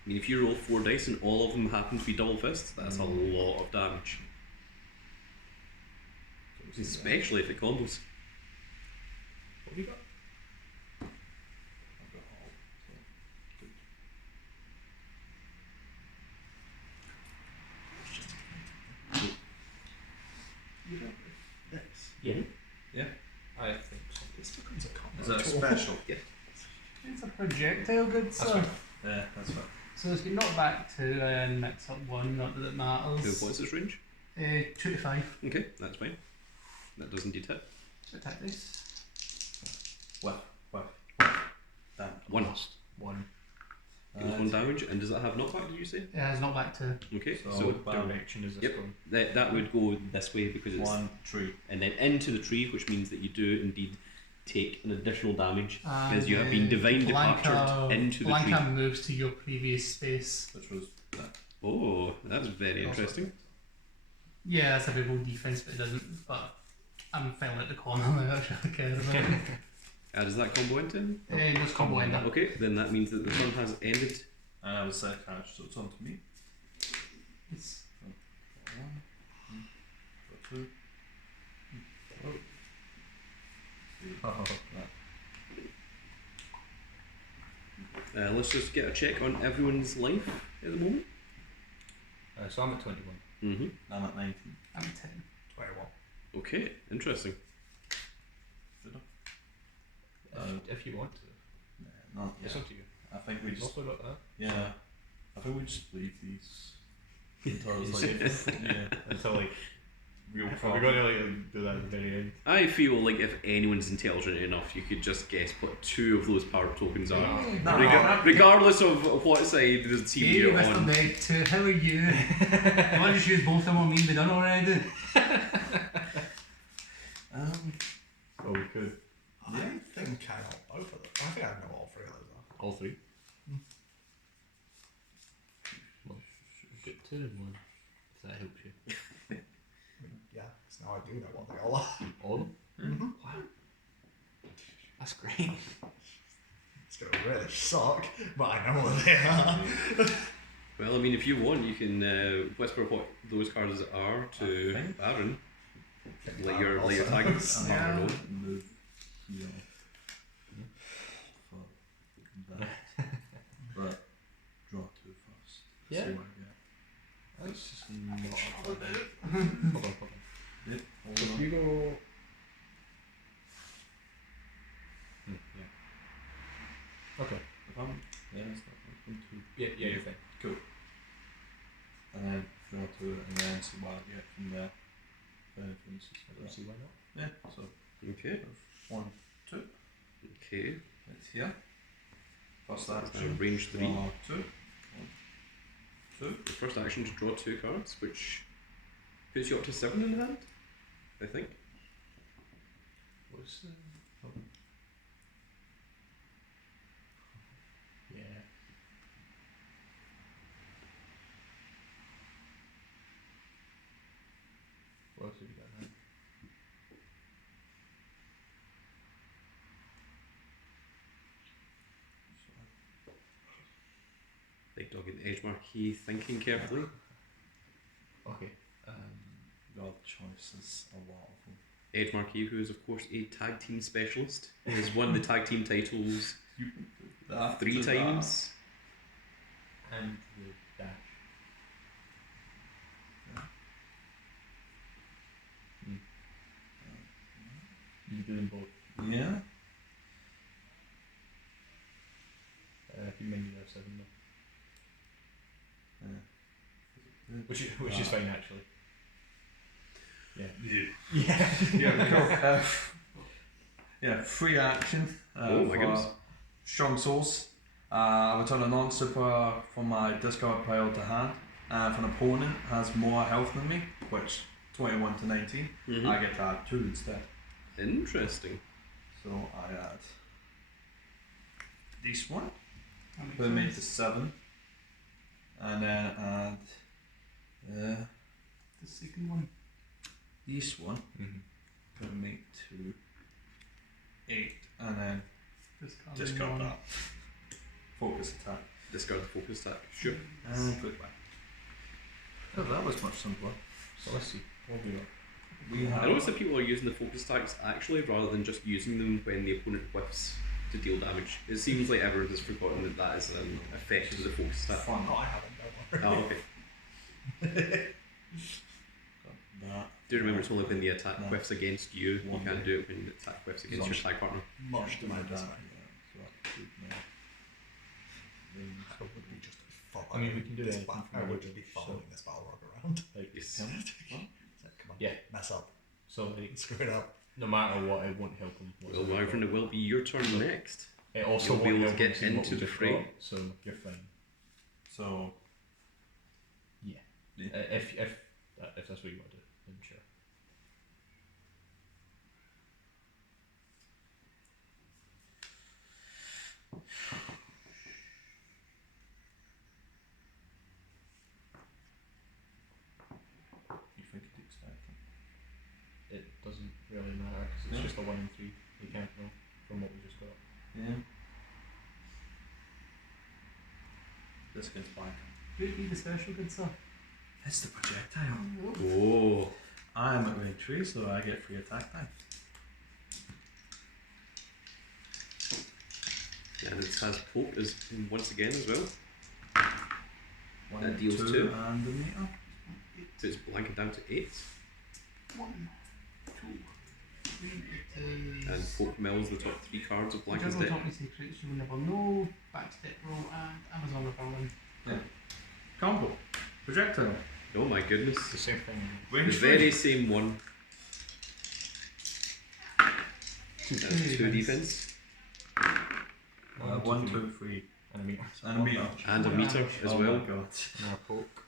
I mean, if you roll 4 dice and all of them happen to be double fists, that's a lot of damage. Especially if it combos. What have you got? This. Yeah. Yeah. I think so. This becomes a combo. Is that a special? it's a projectile, good That's sir. fine. Yeah, that's fine. So it's got knocked back to mix up 1, not that it matters. So what's its range? 2 to 5. Okay, that's fine. That does indeed hit. Attack this. Well. Damn. 1. 1. Gains 1 damage, and does that have knockback? Did you say? Yeah, it's not back to. Okay, So, so bam. Direction is this Yep. going? that would go this way because it's 1 tree. and then into the tree, which means that you do indeed take an additional damage And, as you have been divine departured into the Blanka tree. moves to your previous space. Which was that. Oh, that's very interesting. Yeah, that's a big old defense, but it doesn't. But I'm fine at the corner now. I don't care about it. Does that combo end in? Just combo end up. Okay, then that means that the turn has ended. And I was set cash, so it's on to me. It's 1, 2. Oh, Let's just get a check on everyone's life at the moment. so I'm at 21. Mm-hmm. I'm at 19. I'm 10. 21. Okay, interesting. If you want to. Nah, not It's yet. up to you. I think we just. Also got that. Yeah. I think we just leave these until it's like. Yeah. Until like. Real We're problem. going to like do that at the very end. I feel like if anyone's intelligent enough, you could just guess what 2 of those power tokens are. No, Regardless of what side the team Hey, you're Mr. on. Meg, how are you? You want to just use both of them on me and be done already? Oh, we could. I think I know both of them. I think I know all 3 of those. All 3. Well, get 2 in 1. If that helps you. Yeah, so now I do know what they all are. All of them? Mm-hmm. Wow. That's great. It's going to really suck, but I know what they are. Well, I mean, if you want, you can whisper what those cards are to I think- Aaron. Let your Also. tag partner know. Move here. For that. But draw 2 first. Yeah. See what I get. That's just not a bad idea. Hold on. Yep. So if you go. Yeah. Okay. If I'm, yeah, it's not 1, 2. Yeah, you're fine. Cool. And then draw 2 and then see what I get from there. If anything's I don't see why not. yeah, so Okay. 1, 2. Okay. It's here. First Now action. range 3. Draw 2. 1, 2. The first action to draw 2 cards, which puts you up to 7 in hand, I think. What's yeah. What else have you got now? Big dog in the edge marquee, thinking carefully. Okay. Your choice is a lot of them. Edge marquee, who is of course a tag team specialist, has won the tag team titles After 3 that, times. And the dash. You do them both. Yeah. If you maybe have 7 though. Yeah. Which is fine actually. Yeah. Yeah. Yeah, cool. Yeah, free action. Oh my for goodness. Strong Souls. I return a non-super from my discard pile to hand. If an opponent has more health than me, which 21 to 19, Mhm. I get to add 2 instead. Interesting. So I add this one, That makes put me sense. to 7, and then add The second one. this one, Mm-hmm. put me to 8, and then Discarding discard one. that. Focus attack. Discard the focus attack. Sure. And put it back. Oh, that was much simpler. So let's see. What have we got? We I have noticed that people are using the focus attacks actually rather than just using them when the opponent whiffs to deal damage. It seems like everyone has forgotten that that is an effect of the focus attack. fun. No, I haven't, don't worry. Oh, okay. That. Do remember it's only when the attack No. whiffs against you. You One can't day. do it when the attack whiffs against your tag partner. Much to my that. dismay. So that's good now. Then I would be just following I mean, we can do this anything ba- from I the would order, be so- following this Balrog around. Like, Yes. come on. So, come on, Yeah. mess up, so like, screw it up. no matter what, it won't help him. Well, Wyvern, it will be your turn next. It also You'll be won't able to help get him see what into we the just fray. got, so you're fine. So Yeah. Yeah. If that's what you want to do, then sure. you think he'd expect him? It doesn't really matter because it's No. just a 1 in 3. You can't know from what we just got. Yeah. This gets back. Who'd be the special good sir? It's the projectile. Oh. I am at rank 3, so I get free attack time. And it has poke as once again as well. One, That deals 2, two. and the meter. So it's Blanka down to 8. 1, 2, 3. And poke mills the top 3 cards of Blanka's Juggle deck. Talking Secrets, you will never know. Backstep roll and Amazon of Berlin. Combo. Projectile. Oh my goodness. It's the same thing. The Range very 3. same one. That's 2 defense. 1, 2, 3. And a meter. And a meter. And a meter as Oh well. my god. And a poke.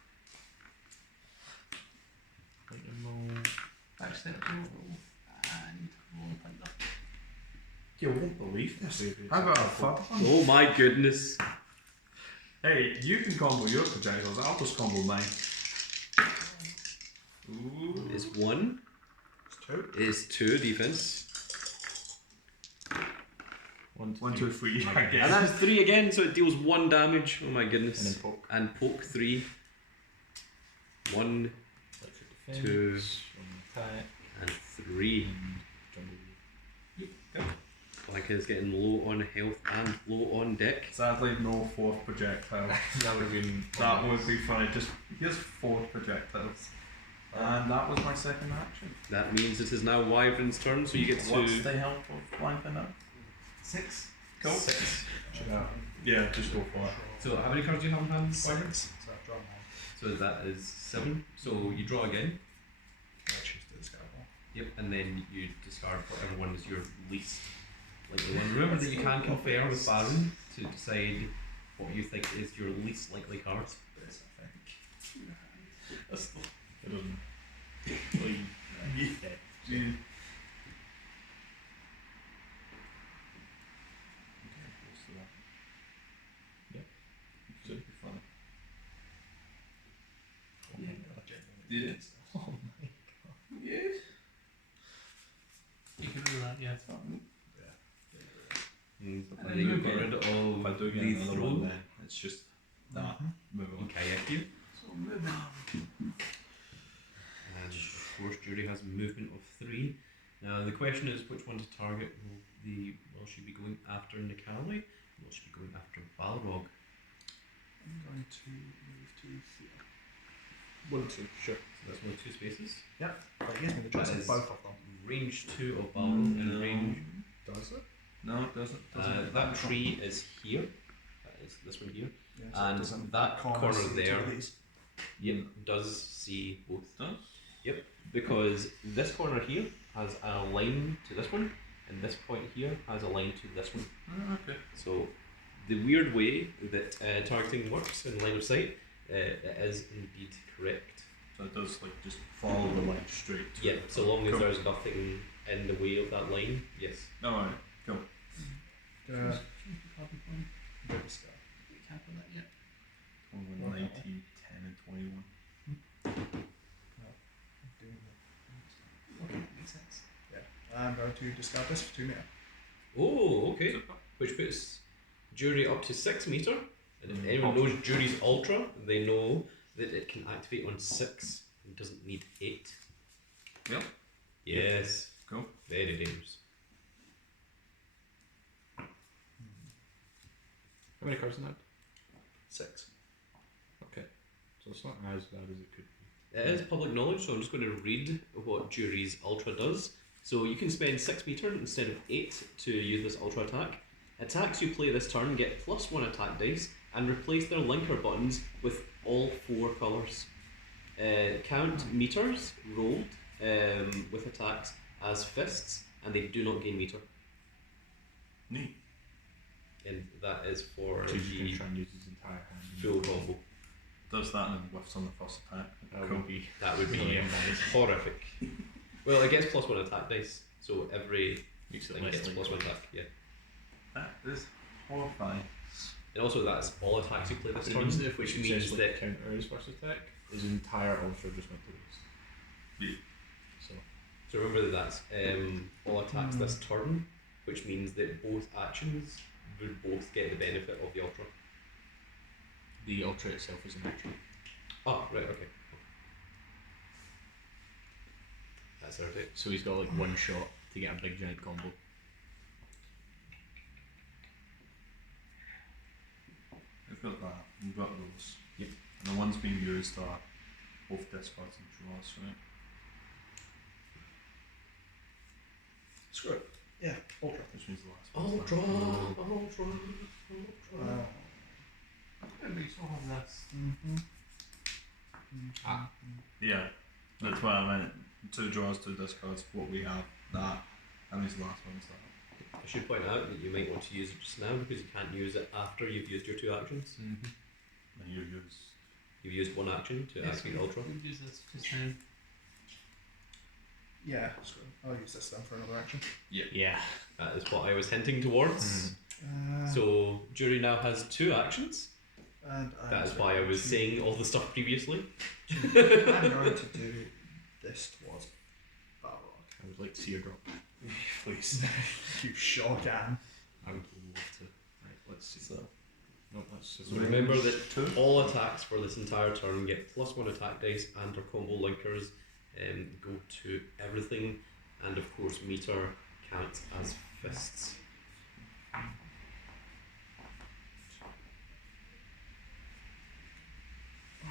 Lightning roll. Backstep roll and roll thunder. You won't believe this. I got a third one. Oh my goodness. Hey, you can combo your projectiles, I'll just combo mine. Ooh. It's 1. It's 2. It's 2 defense. 1, 1, 2, 3, I And guess. that's 3 again, so it deals 1 damage. Oh my And goodness. then poke. And poke 3. 1 Electric defense. 2 1 attack. and 3. And jungle. Blanka is getting low on health and low on deck. Sadly, no fourth projectile. That would have been. That would be funny. Just here's 4 projectiles. And that was my second action. That means it is now Wyvern's turn, so you get to. What's the help of Blanka now? 6. Cool. 6. Yeah, just go for it. So how many cards do you have in hand, Wyvern? So I draw one. So that is 7. So you draw again. I choose to discard one. Yep, and then you discard whatever one is your least likely one. Remember that you can confer with Baron to decide what you think is your least likely card. This, I think. That's the It doesn't. Well, you dead. yeah. Yeah. Should be funny. Oh my god, genuinely. Yeah. Oh my god. Yes. You can do that, yeah. And then you you get rid If of I do get the another throw one, then it's just that. Move on. and kayak you. So moving on. And of course, Juri has movement of 3. Now the question is, which one to target? Will she be going after Necalli? Will she be going after Balrog? I'm going to move to here. 1, 2, sure. So that's only 2 spaces. Yep, that gives me the choice That of is both of them. Range 2 of Balrog and No. range. Does it? No, it doesn't. That tree is here. That is this one here. Yeah, And it doesn't that corner see two there. of these. Yep, does see both. Does? Yep, because this corner here has a line to this one, and this point here has a line to this one. Okay. So, the weird way that targeting works in line of sight, it is indeed correct. So it does like just follow the line straight. To Yeah, it. so long as Cool. there's nothing in the way of that line, yes. Alright, cool. Gonna Choose the card before. go discard. You can't put that yet. 90, 10, and 21. Doing Okay, that makes sense. I'm going to discard this for 2 meter. Oh, okay. Which puts Juri up to 6 meter. And if anyone knows Juri's Ultra, they know that it can activate on 6 and doesn't need 8. Yep. Yes. Cool. Very dangerous. How many cards in that? 6. Okay. So it's not as bad as it could be. It is public knowledge, so I'm just going to read what Juri's Ultra does. So you can spend 6 meter instead of 8 to use this Ultra attack. Attacks you play this turn get +1 attack dice and replace their linker buttons with all 4 colours. Count meters rolled with attacks as fists, and they do not gain meter. Neat. and that is for So you can the try and use his entire hand. full combo. Does that and then whiffs on the first attack. That Cool. would be That would be hilarious. horrific. Well, it gets +1 attack dice, so every Makes it thing less gets likely. +1 attack. Yeah, That is horrifying. and also that's all attacks you play this Which turn, means if we which means successfully that counter his first attack, his entire ultra just went to waste. Yeah. So so remember that that's all attacks this turn, which means that both actions would both get the benefit of the ultra. the ultra itself is an action. Oh, right, okay. That's perfect. So he's got like one shot to get a big giant combo. We've got that. We've got those. Yep. And the ones being used are both discards and draws, right? Screw it. Yeah, ultra. Which means the last one. Ultra. And we still have this. Ah. Yeah. That's what I meant. 2 draws, 2 discards. What we have, that. And these last ones, that. I should point out that you might want to use it just now because you can't use it after you've used your 2 actions. And you use. You've used 1 action to Yes, activate Ultra. we'll use this just now. Yeah, screw it. I'll use this then for another action. Yeah. That is what I was hinting towards. Uh, So Juri now has 2 actions. and I'm That is why I was saying all the stuff previously. I'm going to do this towards Balrog. I would like to see a drop. Please. You sure can. I would love to. Right, let's see. So, No, that's So remember that all attacks for this entire turn get +1 attack dice and our combo linkers go to everything, and of course meter counts as fists.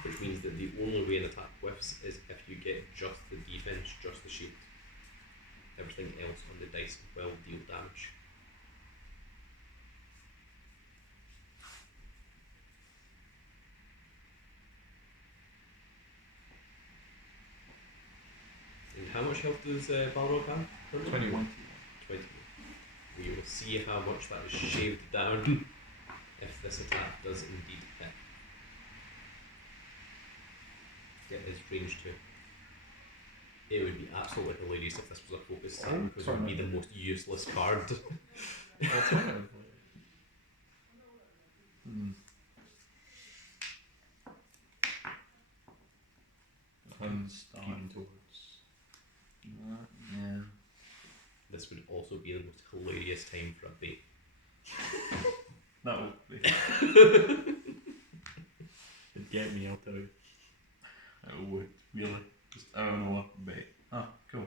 Which means that the only way an attack whiffs is if you get just the defense, just the shield. Everything else on the dice will deal damage. And how much health does Balrog have? 21. 20. We will see how much that is shaved down if this attack does indeed hit. It is range 2. It would be absolutely hilarious if this was a focus set because it would be the most useless card. Alternatively. Gearing towards. Yeah. This would also be the most hilarious time for a bait. That would be. It'd get me, I'll tell you. It would, really. Just, I don't know what bait. Ah, cool.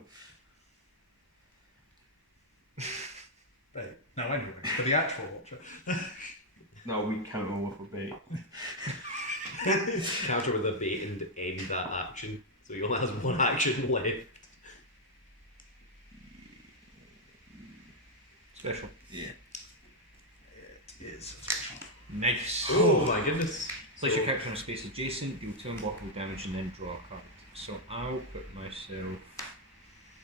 Right. Now anyway, for the actual ultra. No, we counter with a bait. Counter with a bait and end that action. So he only has 1 action left. Special. Yeah. It is special. Nice. Oh my goodness. Place So- your character in a space adjacent, deal 2 unblockable damage, and then draw a card. So I'll put myself.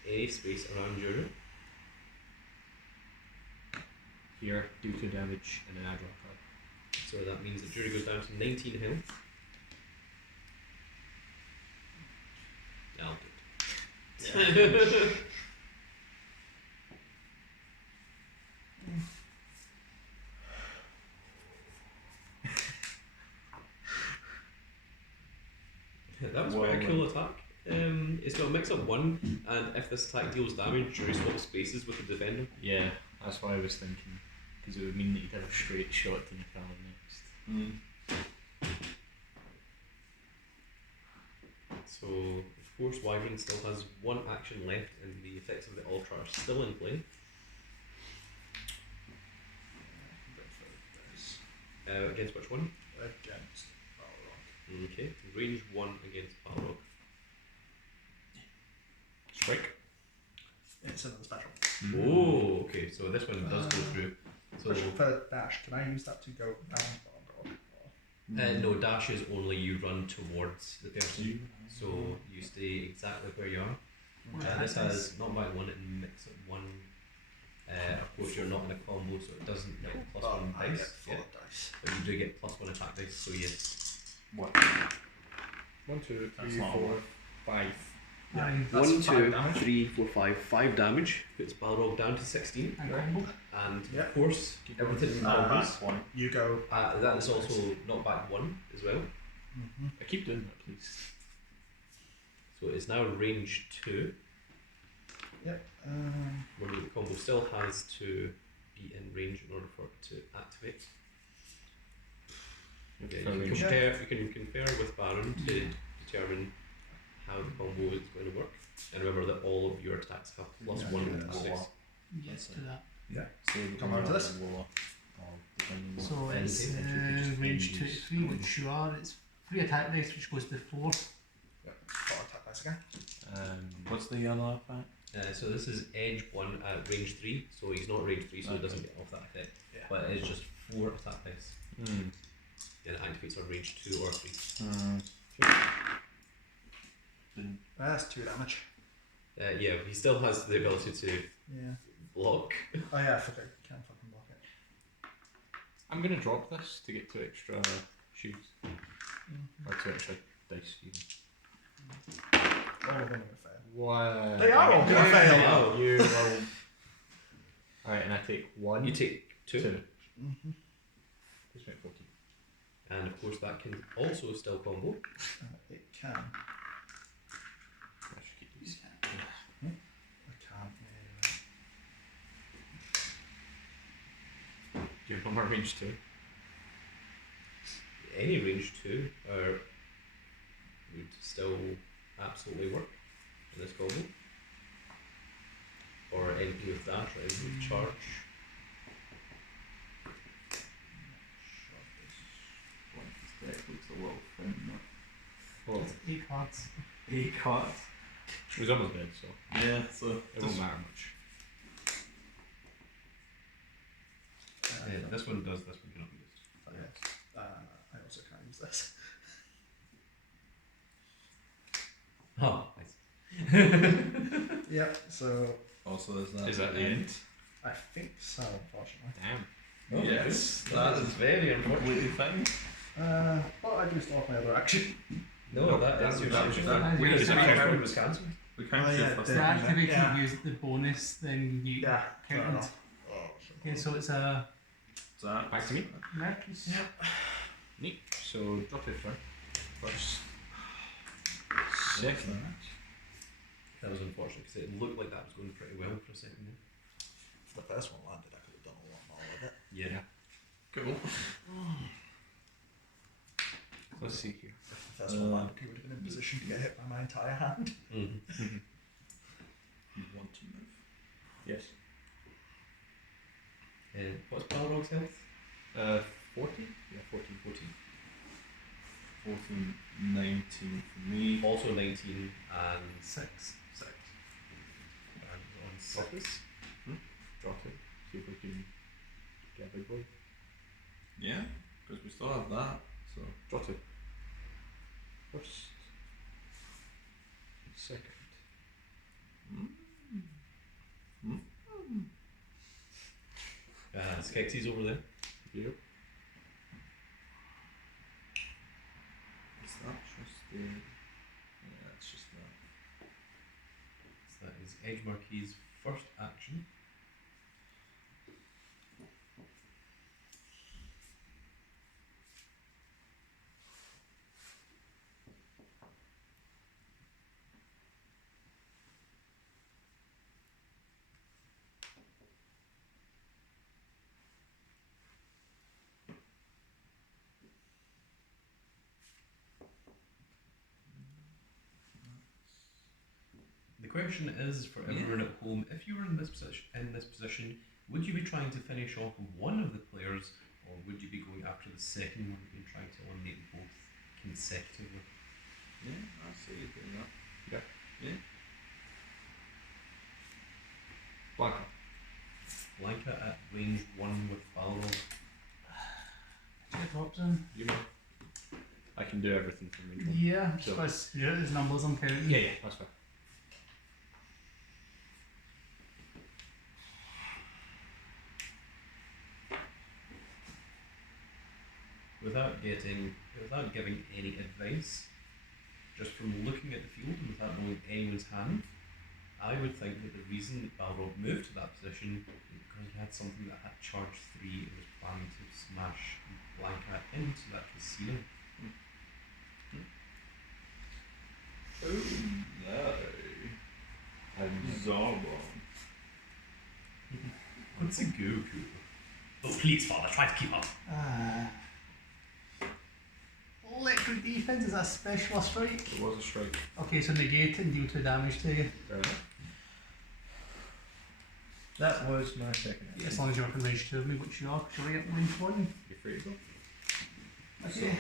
Any space around Juri. Here, deal 2 damage, and then I draw a card. So that means that Juri goes down to 19 health. Yeah, I'll do it. That was quite a cool attack. It's got a mix up 1, and if this attack deals damage, Juri swaps spaces with the defender. Yeah, that's what I was thinking. Because it would mean that you'd have a straight shot to Necalli next. So, of course, Wyvern still has 1 action left, and the effects of the Ultra are still in play. Against which one? Against Balrog. Okay, range 1 against Balrog. Strike. It's another special. Oh, okay, so this one does go through. So, For dash, can I use that to go down Balrog? Or- no, dash is only you run towards the person. So, you stay exactly where you are. This has not by 1, it mix up 1. Of course, you're not in a combo, so it doesn't get plus one I get dice. 4 Yeah, dice. but you do get plus one attack dice. So yes. What? 1, 2, That's 3, not a 4, lot. 5. Aye. That's 1, 5 2, damage. 3, 4, 5. 5 damage puts Balrog down to 16. And combo. And Yep. of course, Keep everything going. combos. One. You go. That is also knocked back 1 as well. Mm-hmm. I keep doing that, please. So it's now range 2. Yep. Where the combo still has to be in range in order for it to activate. Yeah, you can compare with Baron to determine how the combo is going to work. And remember that all of your attacks have plus Yeah, 1 yeah, attack so- dice. Yes, to that. So Come on to this. Lower. So And it's it range 2 to 3, which you are. It's 3 attack dice, which goes to 4. Yep. 4 attack dice again. What's the other effect? So this is edge 1 at range 3, so he's not range 3, so he doesn't get off that effect. Yeah. But it is just 4 attack dice. Hmm. And it activates on range 2 or 3. That's 2 damage. Yeah, he still has the ability to Yeah. block. Oh yeah, I forgot. You can't fucking block it. I'm going to drop this to get 2 extra shields. Or 2 extra dice, even. All of them are fail. Why? They are all gonna fail. You will. Alright, and I take 1. You take 2. 2. Mm-hmm. Please make 14. And of course that can also still combo. It can. I should keep these. I can't. Do you have one more range 2? Any range 2 would still absolutely work in this combo. Or anything with dash or anything with charge. Looks a little thin. Oh, It's 8 cards. 8 cards. he was almost dead, so Yeah, so it won't matter much. This one does, this one cannot be used. Yes. I also can't use this. Oh, nice. Yep. So also is that Is that the end? I think so. Unfortunately. Damn. Oh, Yes, that is very unfortunate. completely fine. But I do still have my other action. No, that is your that was action. that. Wait, Is is it it cancelled? counted was cancelled? We can't Oh, shoot yeah, for To Yeah. activate Yeah. and use the bonus, then you Yeah. counted. Okay, so it's a that. Back to me. Mercury's. Neat. So drop it first. Second. That was unfortunate because it looked like that was going pretty well for a second there. If the first one landed, I could have done a lot more with it. Yeah. Cool. Let's see here. If the first one landed, he would have been in position to get hit by my entire hand. Mm-hmm. You want to move? Yes. What's Balrog's health? 40? Yeah, 14. 14, 19 for me. Also 19 and 6. 6. And on 6. Drop it. See if we can get a big boy. Yeah, because we still have that. So Drop it. First. Second. Skeksis over there. Yep. is that just the? Yeah, it's just that. So that is Edge Marquis' first action. The question is for everyone at home: if you were in this position, would you be trying to finish off one of the players, or would you be going after the second one and trying to eliminate both consecutively? Yeah, I see you doing that. Blanka. Blanka at range 1 with Balrog. Get drops in. You know. I can do everything from range 1. Yeah, So- plus his numbers I'm counting. Yeah, that's fair. without giving any advice, just from looking at the field and without knowing anyone's hand, I would think that the reason that Balrog moved to that position was because he had something that had charge 3 and was planning to smash Blanka into that casino. Oh no. Zarbon. What's a Goku? Oh please, father, try to keep up. Electric defense is that a special or strike? It was a strike. Okay, so negate it and deal 2 damage to you. Fair enough. That was my second. Yeah, as long as you're within range 2 of me, which you are, because you're at range 1. You're free to go. Okay.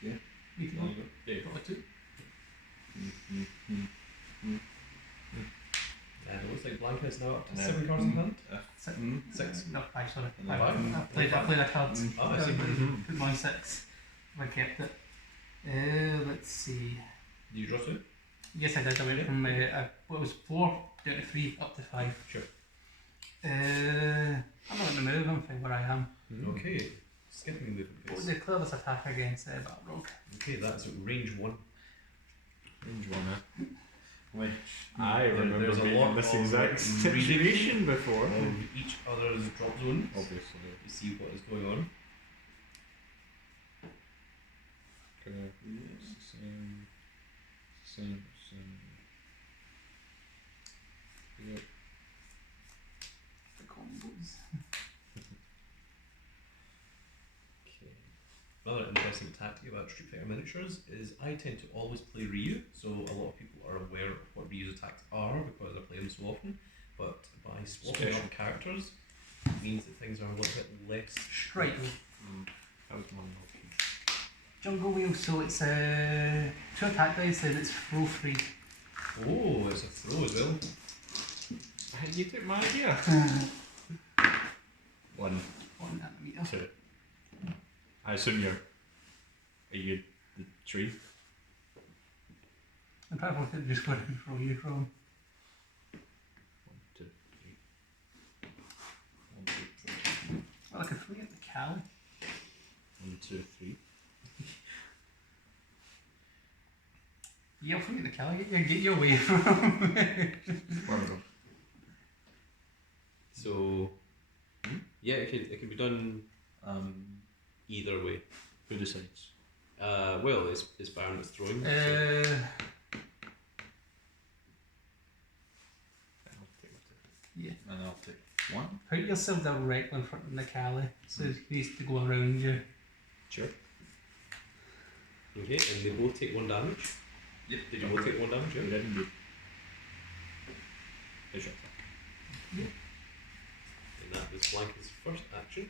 Yeah. Me to go. Yeah. Got a 2. And it looks like Blanka is now up to Yeah. 7 cards in hand. 6. No, 5, sorry. And Five. five. I played a card. Oh, I see. Put mine 6. If I kept it. Let's see. Do you draw 2? Yes, I did. I went from what was 4 down to 3 up to 5. Sure. I'm not going to move. I'm fine where I am. Okay. Skipping the movement What was phase. the clearest attack against Balrog? Okay, that's range 1. Range 1, Which I remember there's a being lot in this of exact reading situation before. Of each other's drop zones Obviously. to see what is going on. Okay. Same. Yep. The combos. Okay. Another interesting tactic about Street Fighter miniatures is I tend to always play Ryu, so a lot of people are aware of what Ryu's attacks are because I play them so often. But by swapping Special. up characters, it means that things are a little bit less. Strike. That was my option. Jungle Wheel, so it's 2 attack dice and it's throw 3. Oh, it's a throw as well. You took my idea. 1, 1 nanometer. 2. I assume are you the tree? I'm trying to look at just where to throw you from. 1, 2, 3. Well, I could throw you at the Necalli. 1, 2, 3. Yeah, I'll throw you at the Necalli. Get you away from Where we go? So, yeah, it can be done either way. Who decides? Well, it's Baron that's throwing. So. I'll take my 2. Yeah. and I'll take 1. Put yourself directly in front of Necalli, so he needs to go around you. Sure. Okay, and they both take 1 damage. Yep. Did you both take 1 damage? We Yeah. didn't do. Is your And that was Blanka's first action.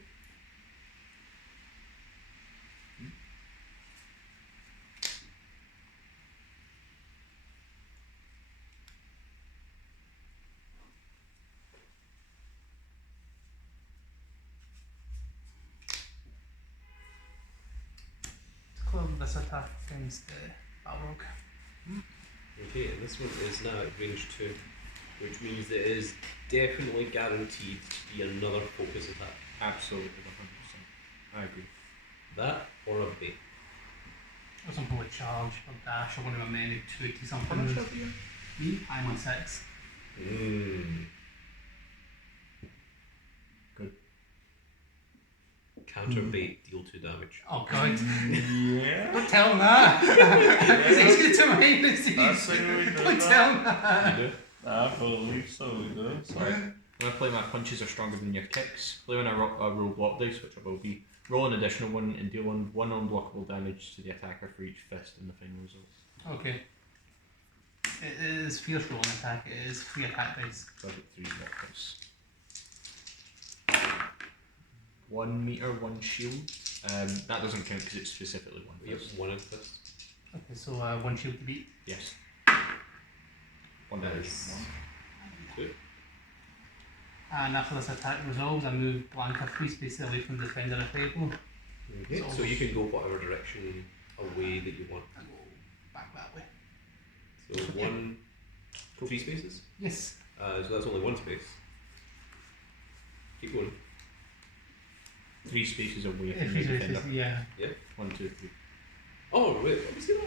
To close this attack against Balrog. Okay, and this one is now at range 2, which means that it is definitely guaranteed to be another focus attack. Absolutely 100%. I agree. That or a bait. Or something with charge or dash or one of my many 2 to something. How much have you? Me? I'm on 6. Good. Counter bait, deal 2 damage. Oh god. Yeah. Don't tell him that! He's going to my That's how we do Don't that. tell him that! You do? I believe so, we do. Right. When I play my punches are stronger than your kicks. Play when I roll block dice, which I will be. Roll an additional 1 and deal 1 unblockable damage to the attacker for each fist in the final result. Okay. It is fierce roll and attack, it is 3 attack dice. So I get 3 block dice. 1 meter, 1 shield. That doesn't count because it's specifically 1 Yep, fist. 1 in fist. Okay, so 1 shield to beat. Yes. 1 That damage. is 2. And after this attack resolves, I move Blanka 3 spaces away from the defender of the table. Okay, so you can go whatever direction away that you want. I go back that way. So 1, 3 spaces. Yes. So that's only 1 space. Keep going. 3 spaces away If from the you do defender. this, yeah. 1, 2, 3. Oh, wait, what was that?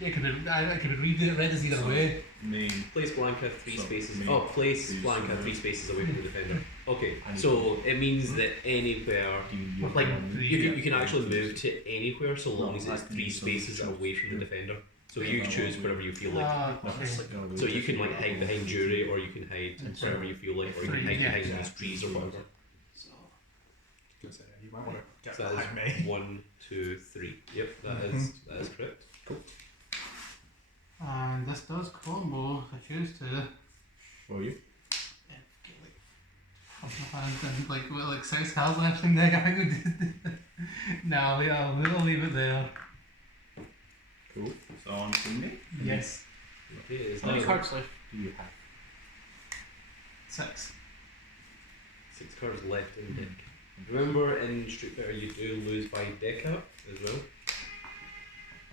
Yeah, I could read it read as either So- way. Main. Place Blanka 3 So, spaces. main Oh, place piece Blanka away. 3 spaces away from the defender. Okay, And so it means that anywhere. Do you With, like, one? the- You can actually move to anywhere so long as No, it's I can 3 so spaces choose. away from the defender. So Yeah, you that choose one. wherever you feel like. Ah, No, okay. that's like a So you can like load hide behind Juri, or you can hide That's wherever right. you feel like, or you can Three, hide yeah. behind these trees or whatever. Consider you might want to get So that behind is me. 1, 2, 3. Yep, that is correct. And this does combo if I choose to. For you? Yeah, get like half my hand and like 6 cards left in deck. I think we did. No, I'll leave it there. Cool. So on to me. Yes. Okay, is How many that cards left do you have? 6. 6 cards left in deck? Remember, in Street Fighter you do lose by deck out as well.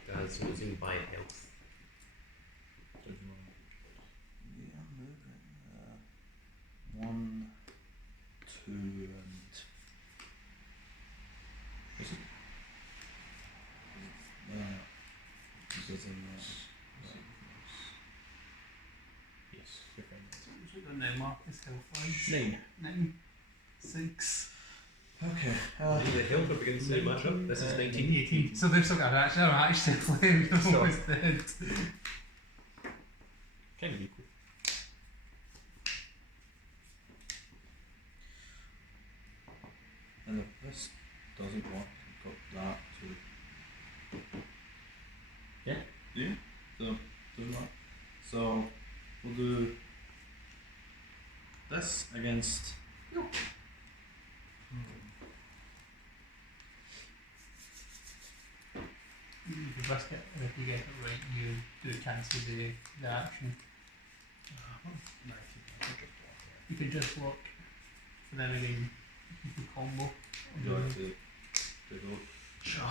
That's losing by health. Yeah, moving. 1, 2, and. Is it? This is in Yes, you're fine. No Marcus health 9. 9. 6. Okay. The health are beginning to match up. This is 19. 18. So they've still got an actually playing the So- almost dead. Kind of equal. And if this doesn't work, I've got that too. Yeah. Yeah. So do that. So we'll do this against. You could risk it, and if you get it right, you do cancel the action. You can just block, and then again, you can combo. Do I have to go? Sure.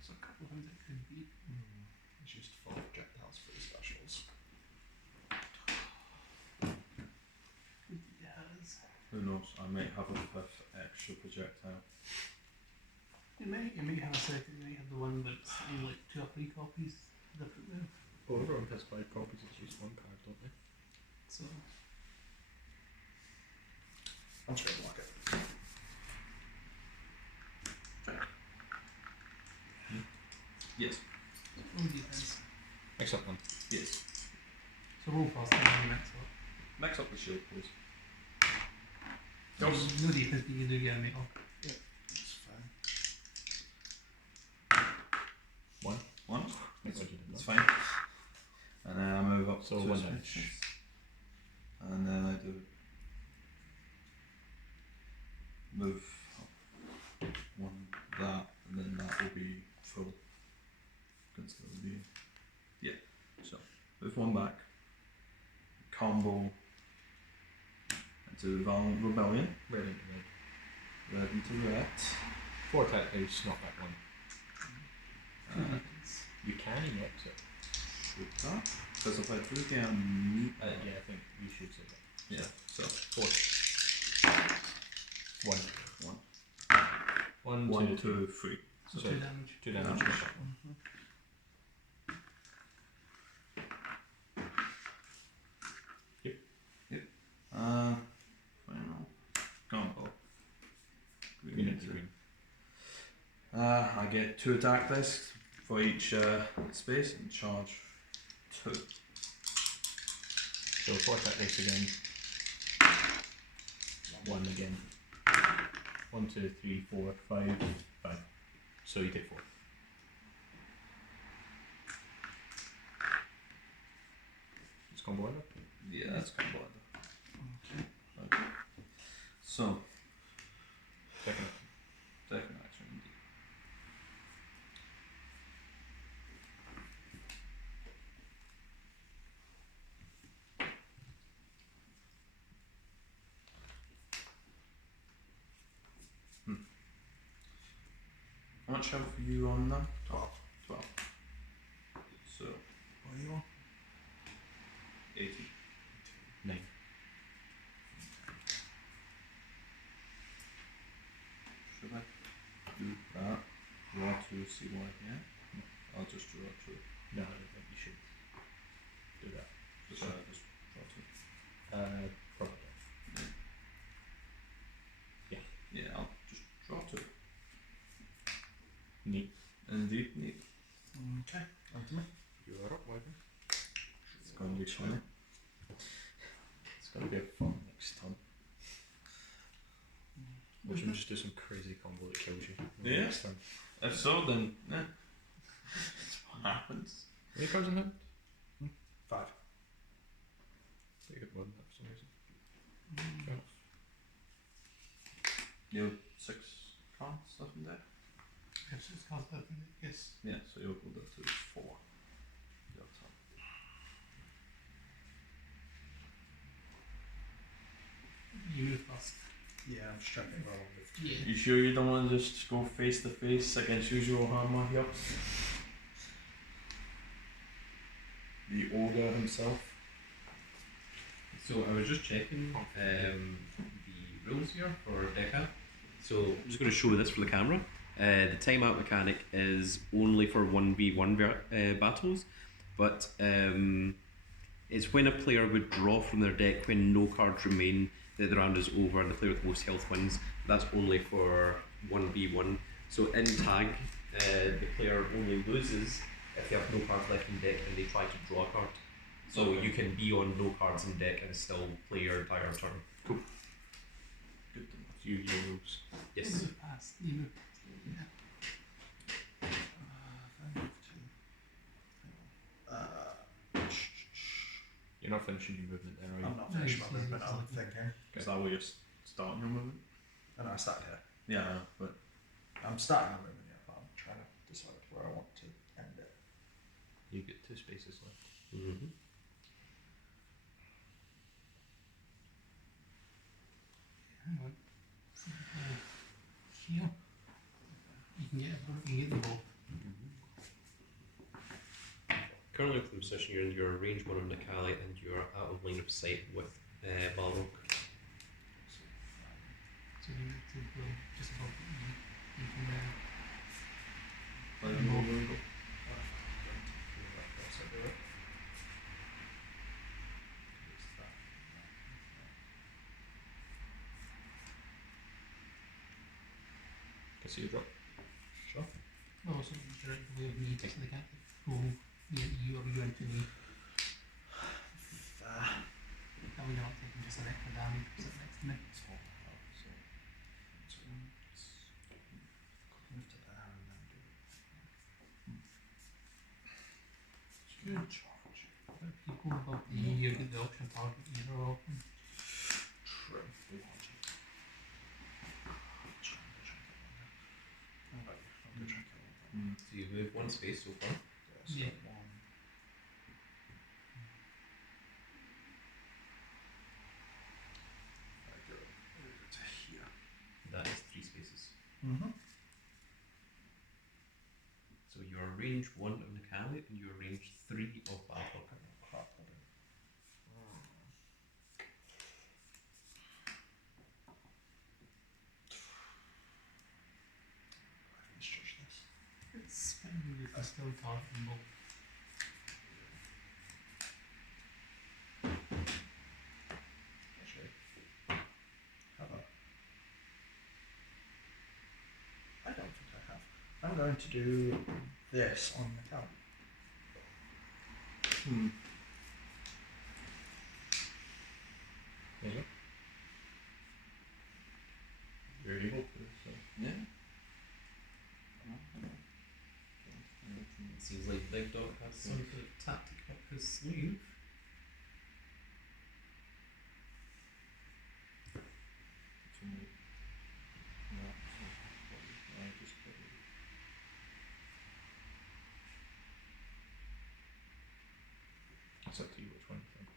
So a couple of things it could be. It's used 4 projectiles for the specials. Yes. Who knows? I might have a fifth extra projectile. You might have a second, you might have the one that's in like 2 or 3 copies. Different there. Well, everyone has 5 copies, it's just 1 card, don't they? So I'm just going to lock it. Yes. roll defense. Mix up one. Yes. So roll first and then mix up. Mix up the shield, please. No defense, but you do get a metal. It's fine. 1. 1. It's It's fine. And then I move up So to 1 switch. damage. And then I do move up 1 that, and then that will be full. Can still be. Yeah. So move 1 back. Combo into Violent Rebellion. Red into red. Red into red. 4 attack dice, not that one. Defense. You can mix it. Shoot that. Because if I do get a meat. Yeah, I think you should say that. Yeah. So 4. 1. 1. 1, 1, 2, 2, 3. So So 2 damage. 2 damage. Damage. Final combo. Green into green. I get 2 attack dice for each space and charge 2. So 4 attack dice again. 1 again. 1, 2, 3, 4, 5, 5. So you take 4. It's combo under. Yeah, that's combo. Okay. So, Second. second action indeed. How much have you on them? 12. 12. see why. Yeah. I'll just draw 2. No, I don't think you should do that. Just just draw 2. Probably. Yeah, I'll just draw 2. Neat. Indeed, neat. Okay, on to me. You are up, Wyvern. It's gonna be funny. It's gonna be a fun next time. Watch him just do some crazy combo that kills you. Yeah. Next time. If so, then that's what happens. How many cards in hand? 5. So you could win that for some reason. Fair enough. You have 6 cards left in there. Yes, it's called that. Yes. Yeah, so you'll go down to 4. Your turn. You move first. Yeah, I'm just trying to roll with. Yeah. You sure you don't want to just go face to face against usual hammer here? The ogre himself. So I was just checking the rules here for Deca. So I'm just going to show this for the camera. The timeout mechanic is only for 1v1 battles, but it's when a player would draw from their deck when no cards remain, that the round is over and the player with the most health wins. That's only for 1v1. So in tag, the player only loses if they have no cards left in deck and they try to draw a card. So Okay. you can be on no cards in deck and still play your entire turn. Good to know. You rules. Yes. Move past. You move. Yeah. You're not finishing your movement there, are you? I'm not finished my No, movement, it's I'm like- thinking. Is that where you're starting your movement? I know I started here. Yeah, I know, but I'm starting my movement, yeah, but I'm trying to decide where I want to end it. You get 2 spaces left. Mm-hmm. Hang on. Here. You can get them both. Currently with the position you're in, your range 1 of Necalli and you're out of line of sight with Balrog. So you need to go just above you can I don't know where we go. Can see you drop. Sure. also direct the way of me so they can't go near you or you into me. That way you're not taking just an extra damage because it's next to me. Move to there and then do it. Good charge. But if you go above the E, you get the option target either of them. True. So you move 1 space so far. Yeah. That is 3 spaces. Mm-hmm. So you're range 1 of Necalli and you're range 3 of Balrog. Misjudged this. It's fine, you can still target them both. Actually, how about? I don't think I have. I'm going to do this on the count. There you go. You're able to, so. Yeah. It seems like Big Dog has some sort of tactic up his sleeve. It's up to you which one you think.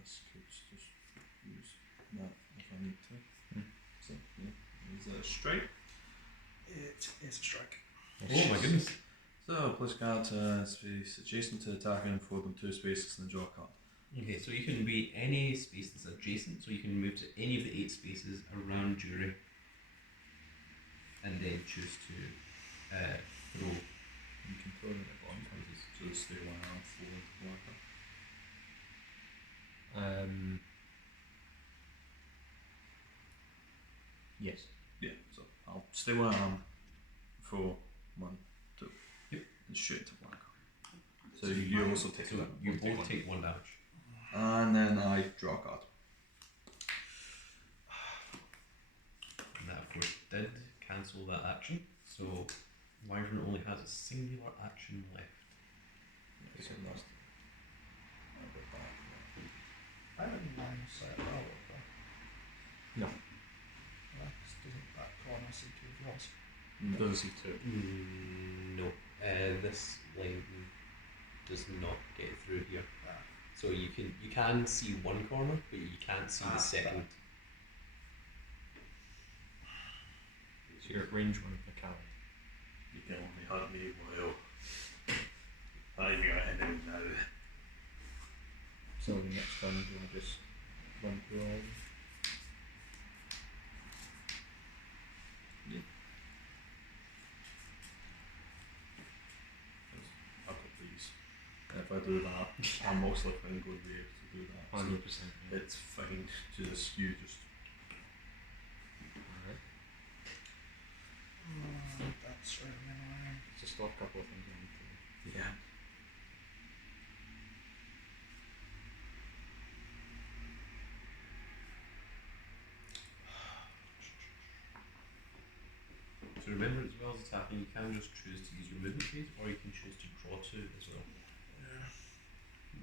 This could just use that if I need to. So yeah, is that a strike? It is a strike. Oh my goodness. So place card space adjacent to the attacker and forward them 2 spaces and then draw a card. Okay, so you can be any space that's adjacent, so you can move to any of the 8 spaces around Juri, and then choose to throw. You can throw them at Blanka. So stay 1 arm forward to Blanka. Yes. Yeah, so I'll stay 1 arm, throw 1, 2. Yep. And shoot to Blanka. So you also take So that. you both take 1 damage. And then I draw a card. And that, of course, did cancel that action. So Wyvern only has a singular action left. It's a last. I'll go back. I haven't line of sight Balrog, though. No. Doesn't that corner see 2 of yours? Doesn't see 2. No, this line does not get through here. Ah. So you can see one corner, but you can't see the second. So you're at range 1 of Necalli. You can only hurt me while I'm your enemy now. So the next turn, do you want to just run through all of them? I've got these. And if I do that, I'm most likely going to be able to do that. So 100%. it's fine. Just you just. Alright. That's really annoying. Just a couple of things I need to. Yeah. So remember, as well as attacking, you can just choose to use your movement phase, or you can choose to draw 2 as well. Yeah.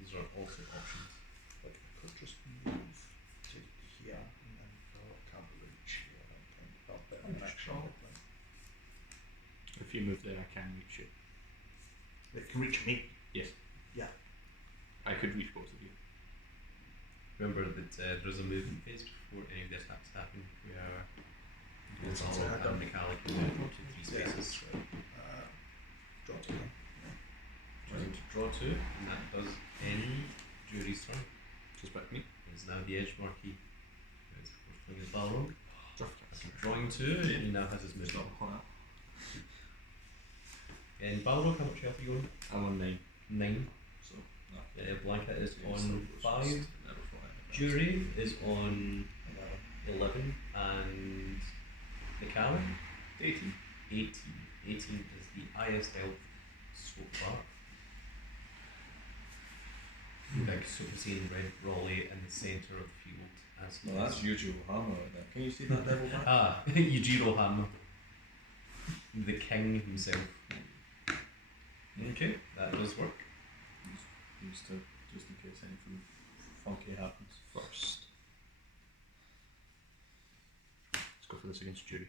These are also options. Like, I could just move to here and then go. I can't reach here, I don't think. I'll bet an action. If you move there, I can reach you. It can reach me. Yes. Yeah. I could reach both of you. Remember that there's a movement phase before any of the attacks happen, where Yes, all so I and don't- Necalli can move to 3 spaces. Draw to them. Choosing to draw 2, and that does end Juri's turn. Just back me. It's now the edge marquee. It's of course playing his Balrog. Draft. After drawing 2, he now has his It's not movement. hot. And Balrog, how much health are you on? I'm on 9. 9. So, no. Blanka is Yeah, on so 5. Never fly. Juri is on 11. And Necalli? 18. 18. 18 is the highest health so far. Big Super Saiyan Red Raleigh in the centre of the field as he Well, is. that's Yujiro Hammer right there. Can you see that devil back? Ah, Yujiro Hammer. The king himself. Okay, that does work. Used to, just in case anything funky happens. First. Let's go for this against Juri.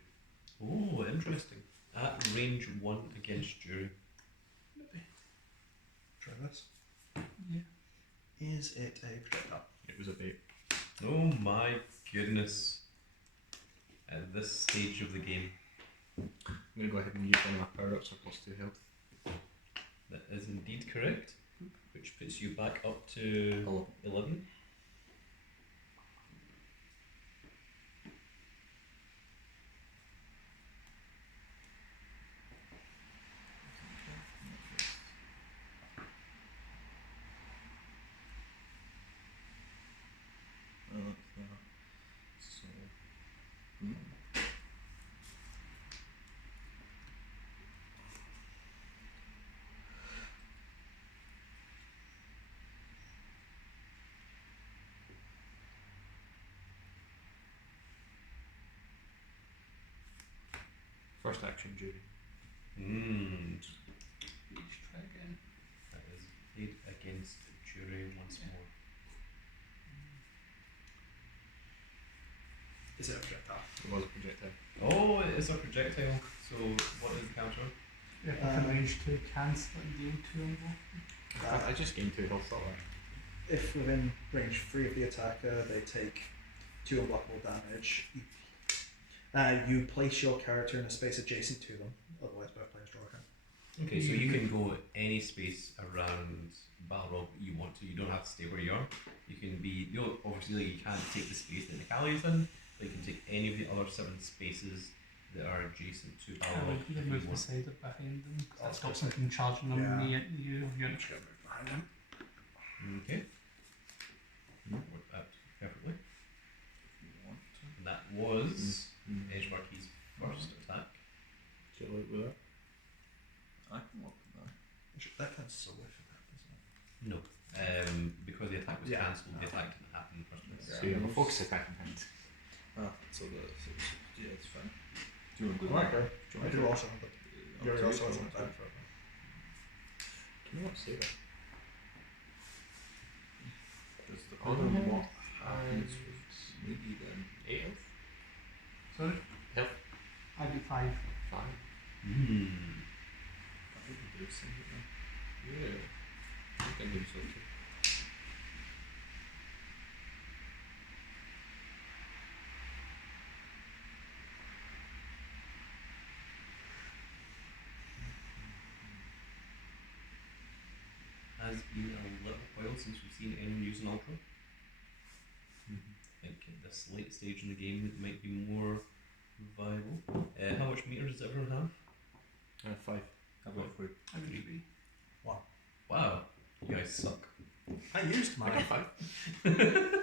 Oh, interesting. At range 1 against Juri. Try this. Yeah. Is it a projectile? It was a bait. Oh my goodness. At this stage of the game, I'm going to go ahead and use one of my power ups for +2 health. that is indeed correct, which puts you back up to 11. So, First action, Juri. Mm. Let's try again. That is played against Juri once more. Is it a projectile? It was a projectile. Oh, it is a projectile. So, what is the counter? If within range 2, cancel and deal 2 on both. I just gained 2 health, thought that. If within range 3 of the attacker, they take 2 unblockable damage. You place your character in a space adjacent to them, otherwise both players draw a card. Okay, so you can go any space around Balrog you want to. You don't have to stay where you are. You can be. Obviously, you can't take the space that Necalli is in, but you can take any of the other 7 spaces that are adjacent to I Balrog. would either move beside or behind them. That stops them from charging them Yeah. near you. You're I'm just going to move behind him. Okay. Worked out perfectly. And that was Edge Marquis' first attack. Do you like with that? I can work with that. That kind of so for that, doesn't it? No. Because the attack was Yeah. cancelled, the attack didn't happen in the first place. So you have a focus attack in hand. Yeah, it's fine. Do you want to do Okay. that? I do also have it. Yuri Up to also you. has an attack for it. Can you not say that? Because the Oh, problem no. what happens with me then. 8 health? Sorry? Health? I do 5. 5. I think we do send it then. Yeah. I think I think so too. Has been a little while since we've seen anyone use an Ultra. I think at this late stage in the game it might be more viable. How much meter does everyone have? 5. How about for I would 3. Wow, you guys suck. I used I mine. got 5.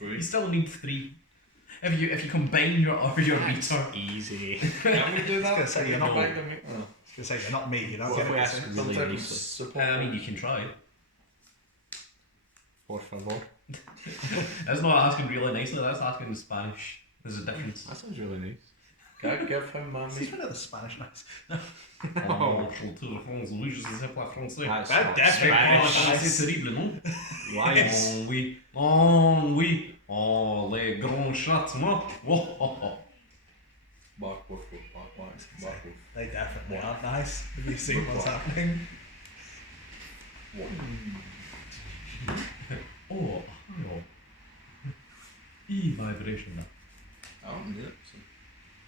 You still need 3. If you combine your meter, Easy. Can we do I was going to say, you're not No. me. I was going to say, you're not me. You don't What get if we it. ask really nicely? I mean you can try. Por favor. That's not asking really nicely, that's asking in Spanish. There's a difference. That sounds really nice. Can I give him See, one of the Spanish nice. Oh, tour de France, oui, je sais pas français. That's That not definitely Spanish. C'est terrible, non? Lies. Oh oui, oh oui, oh les grands châtiments. Oh, oh, oh. Bark wolf, bark wax, bark wolf. They definitely aren't nice. Have you seen what's happening? Oh, oh. E-vibration. I don't need it. So.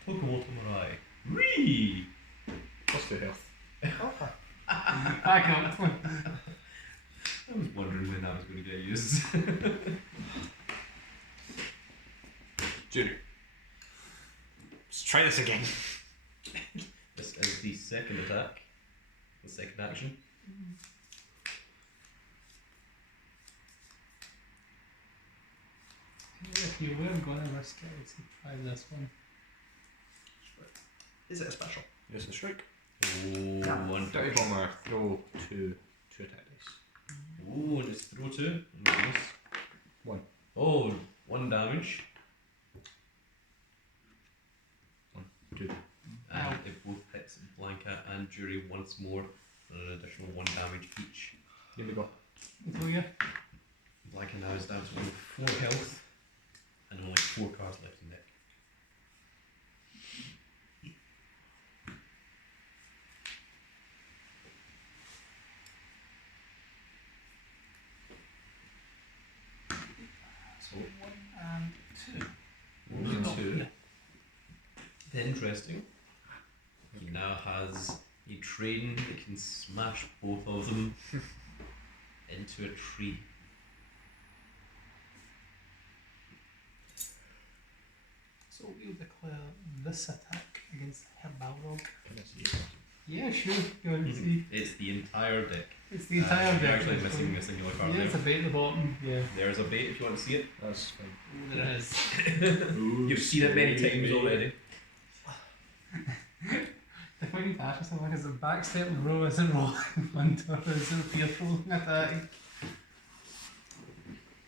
Pokewater Marai. Ree! Plus 2 health. Back up. I was wondering when that was going to get used. Juri. Let's try this again. This is the second attack. The second action. If you were going to risk it, I would say try this one. Is it a special? Yes, a strike. Oh, one Dirty Bomber, throw 2 attack dice. Oh, and it's throw 2. Nice. 1. Oh, 1 damage. 1, 2. And it both hits Blanka and Juri once more for an additional 1 damage each. Here we go. So yeah. Blanka now is down to only 4 health and only 4 cards left in deck. So 1 and 2. 1 and 2. Yeah. Interesting. He now has a train that can smash both of them into a tree. So we'll declare this attack against her Balrog. Can I see it? Yeah, sure. You want to see? It's the entire deck. It's the entire You're deck. actually missing a singular card Yeah, it's a there. bait at the bottom. Yeah. There's a bait if you want to see it. That's fine. Oh, there is. You've seen it many times already. The point to ask yourself is a backstep and roll isn't rolling under, is it a fearful attack?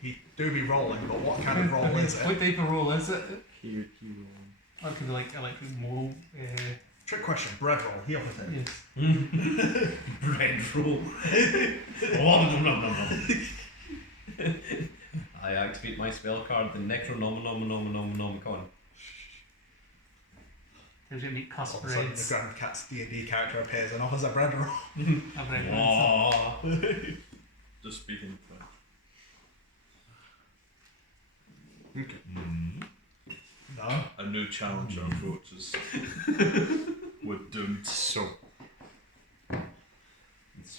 He do be rolling, but what kind of roll is it? What type of roll is it? Hero. Or it could be like electric mole. Trick question. Bread roll. Heal with it. Yes. Bread roll. Oh, nom, nom, nom. I activate my spell card, the Necronomicon. Tells you to make All cuss of a sudden, the breads. Grand Cat's D&D character appears and offers a bread roll. A bread Oh. Just speaking for No. a new challenger approaches. We're doomed. So,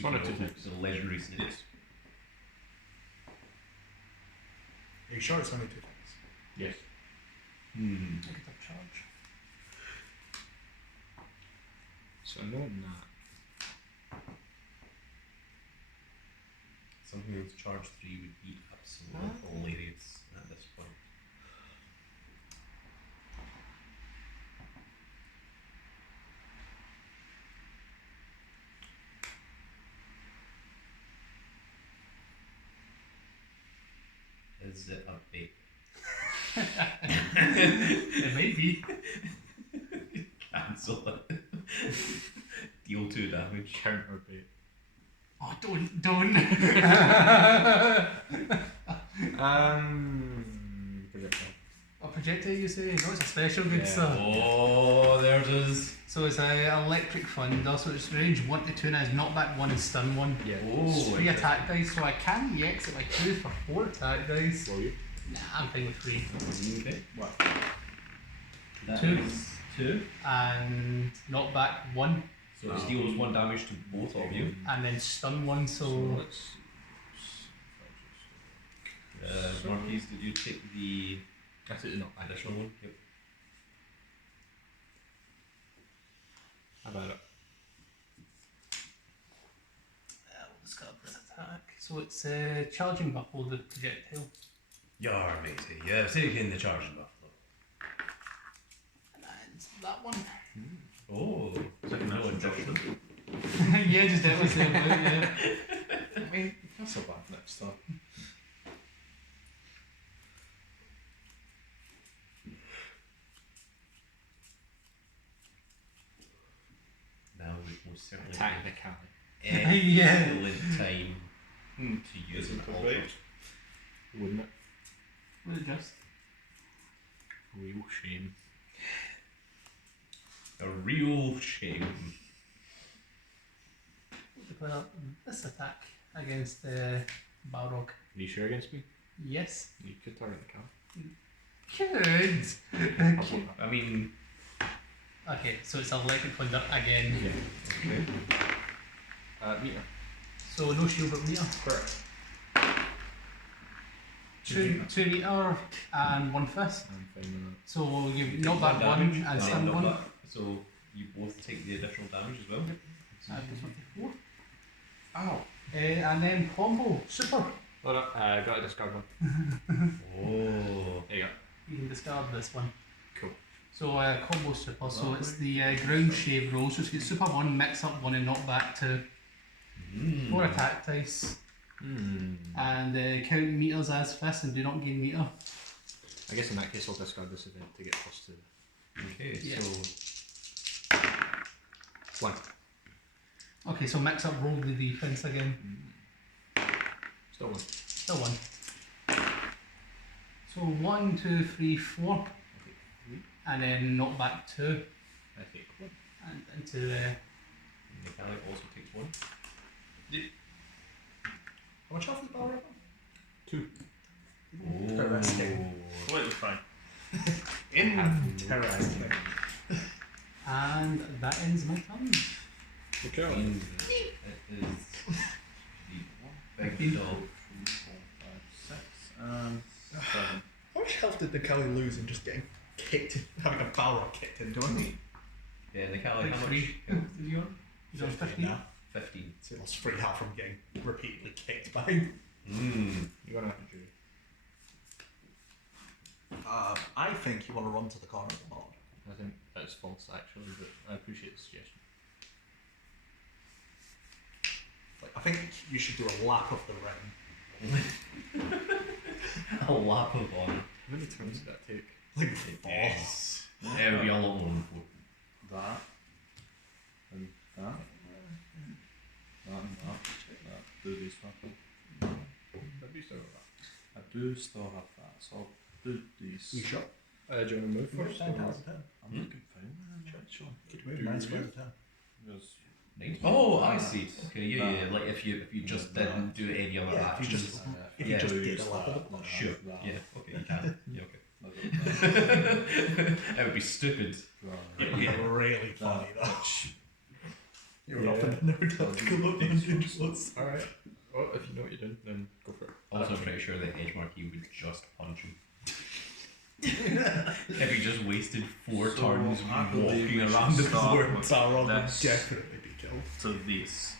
one or two super- things. the legendary snakes. Are you sure it's only 2 things? Yes. Negative charge. So knowing that, Something with charge 3 would be absolutely hilarious at this point. Is it a bait? It might be. Cancel it. Deal 2 damage. counter bait. Oh, don't. Projectile. A projectile, you say? No, it's a special good Yeah. sir. Oh, there it is. So it's a electric thunder, so it's range 1 to 2 and has knockback 1 and stun 1. Yeah. It's Oh, 3 attack dice, so I can exit my 2 for 4 attack dice. Will you? Nah, I'm fine with 3. okay. What? That 2 is 2. and knockback 1 So it deals 1 damage to both of you. and then stun 1, so let's see. Marquise, did you take the I took the knockback. additional one? Yep. How about it? let's go for attack. So it's charging buffalo, the projectile. Yar, matey. Yeah, taking the charging buffalo. And that one. Oh, no injection. Yeah, just definitely say about, yeah. I mean, that's a bad next time. Now we most certainly Attack have Necalli. Yeah. excellent time to use an Isn't it altar. right? Wouldn't it? Was it just? Real shame. A real shame. To put up this attack against Balrog. Are you sure against me? Yes. You could target the cow. Good. I mean, Okay, so it's electric thunder again. Yeah. okay. Meter. So no shield but meter. Correct. 2 meter and 1 fist. I'm fine with that. So you You knock take back 1 damage, and then stun knock 1. back. So you both take the additional damage as well. Yep. This one to 4. Ow. And then combo super. Alright, got to discard one. Oh. There you go. You can discard this one. Cool. So combo super. So it's the ground shave roll. So it's got super 1, mix up 1, and knock back 2. 4 attack dice. And count meters as fist and do not gain meter. I guess in that case I'll discard this event to get plus 2. Okay, Yeah. so 1. Okay, so mix up roll the defense again. Still 1. Still 1. So 1, 2, 3, 4. And then knock back 2. I take 1. And into Necalli also takes 1. How much health is Balrog? 2. Interesting. Completely fine. Interesting. and that ends my turn. Good job. And it is the big dog. 3, 4, 5, 6, and 7. How much health did Necalli lose in just getting kicked, having a Balrog kicked into him? Yeah, Necalli, Like how much? 3. Did you on? He's on 15. now. 15. So he lost 3 health from getting repeatedly kicked by him. You want to have a jury. I think you want to run to the corner of the board. I think that's false actually, but I appreciate the suggestion. Like, I think you should do a lap of the ring. A lap of honor. How many turns did that take? Like, 4. Yes. It would be a lot more than 4. That. And that. That and that. That. Do these happen? That'd be so that. I do still have that, so I'll do these. You sure? Do you want to move first? Down tiles of 10. I'm looking fine. Sure. Could you move 9 squares of 10? Because Oh, I see. Okay, yeah. Like if you just didn't do any other Yeah, if you actions. just, if you just did a lap of the board. Sure. Yeah. Okay, you can. Yeah. Okay. I It would be stupid. don't It would be really that, funny though. which You're Yeah. up and never have to go up the 100 slots. Alright. Well, if you know what you're doing, then go for it. Also pretty sure that Edge Marquee would just punch him. If he just wasted 4 So, turns I believe walking we should around the start board. with Balrog would this definitely be killed. to this.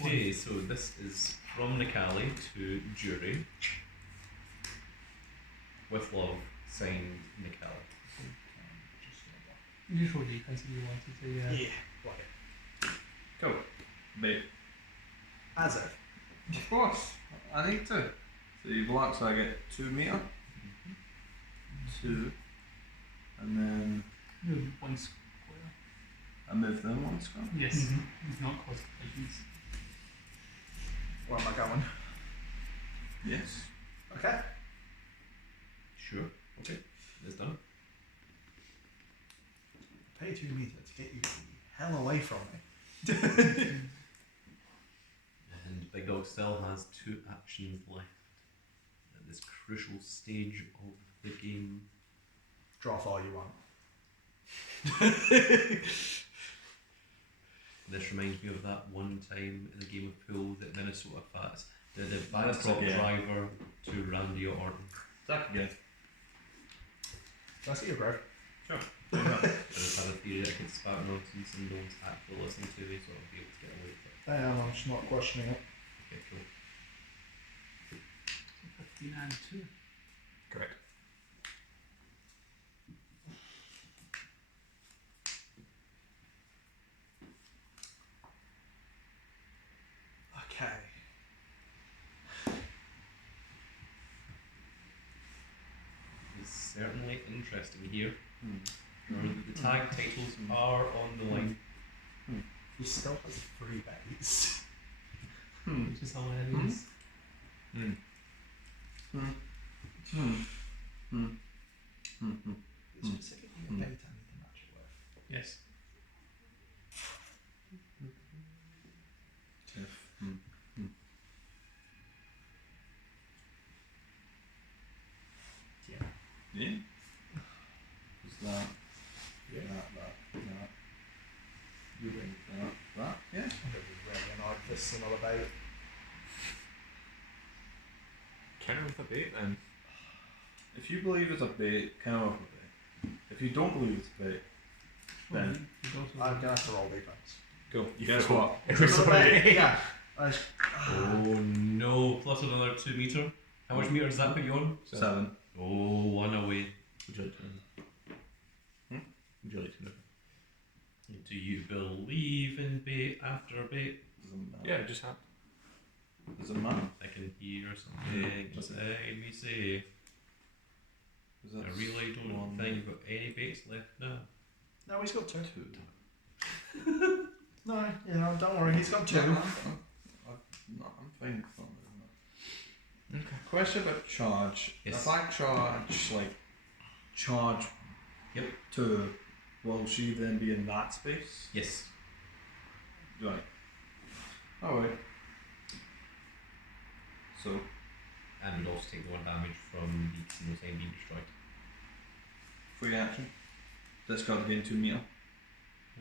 Okay, so this is from Necalli to Juri. With love, signed Necalli. You just roll defense if you wanted to, yeah. Yeah, like it. Cool. Bait. As if. Of course. I need to. So you block, so I get 2 meter. 2. And then Move 1 square. I move them 1 square. Yes. It's not cost collisions. Where am I going? Yes. Okay. Sure. Okay. It's done. Pay 2 meter to get you the hell away from me. And Big Dog still has 2 actions left at this crucial stage of the game. Draw off all you want. This reminds me of that one time in the game of pool that Minnesota Fats did a That's backdrop it, yeah. driver to Randy Orton. Attack again. Can I see your grab? Sure. I just have a theory that I could spout nonsense and no one's actually listening to me, so I'll be able to get away with it. I am, I'm just not questioning it. Okay, cool. 15 and 2. Correct. Okay. It's certainly interesting here. Hmm. The tag titles are on the line. He still has 3 baits. Which is hilarious. Hmm. Hmm. Hmm. Hmm. Specifically a bait I need to match it with. Yes. Yeah. Yeah. Is that? Yeah. That. You win. That. Yeah. I'm going to be really annoyed if this is another bait. Counter with a bait then. If you believe it's a bait, count off a bait. If you don't believe it's a bait, then I'm going to have to roll defense. Go. guess what? It was a Another bait, bait. yeah. Oh no, plus another 2 meter. How much meter does that put you on? 7. Oh, 1 away. Would you like to Would you like to know? Do you believe in bait after bait? Doesn't matter. Yeah, just have. Doesn't matter. I can hear something inside me say, Is I that really don't one, think you've got any baits left now. No, he's got 2. 2? No, you know, don't worry, he's got 2. I'm fine with that. Okay. Question about charge. Yes. If I charge Yep. 2, will she then be in that space? Yes. Right. Alright. So, And would also take the 1 damage from the casino sign being destroyed. free action. Discard again 2 meter.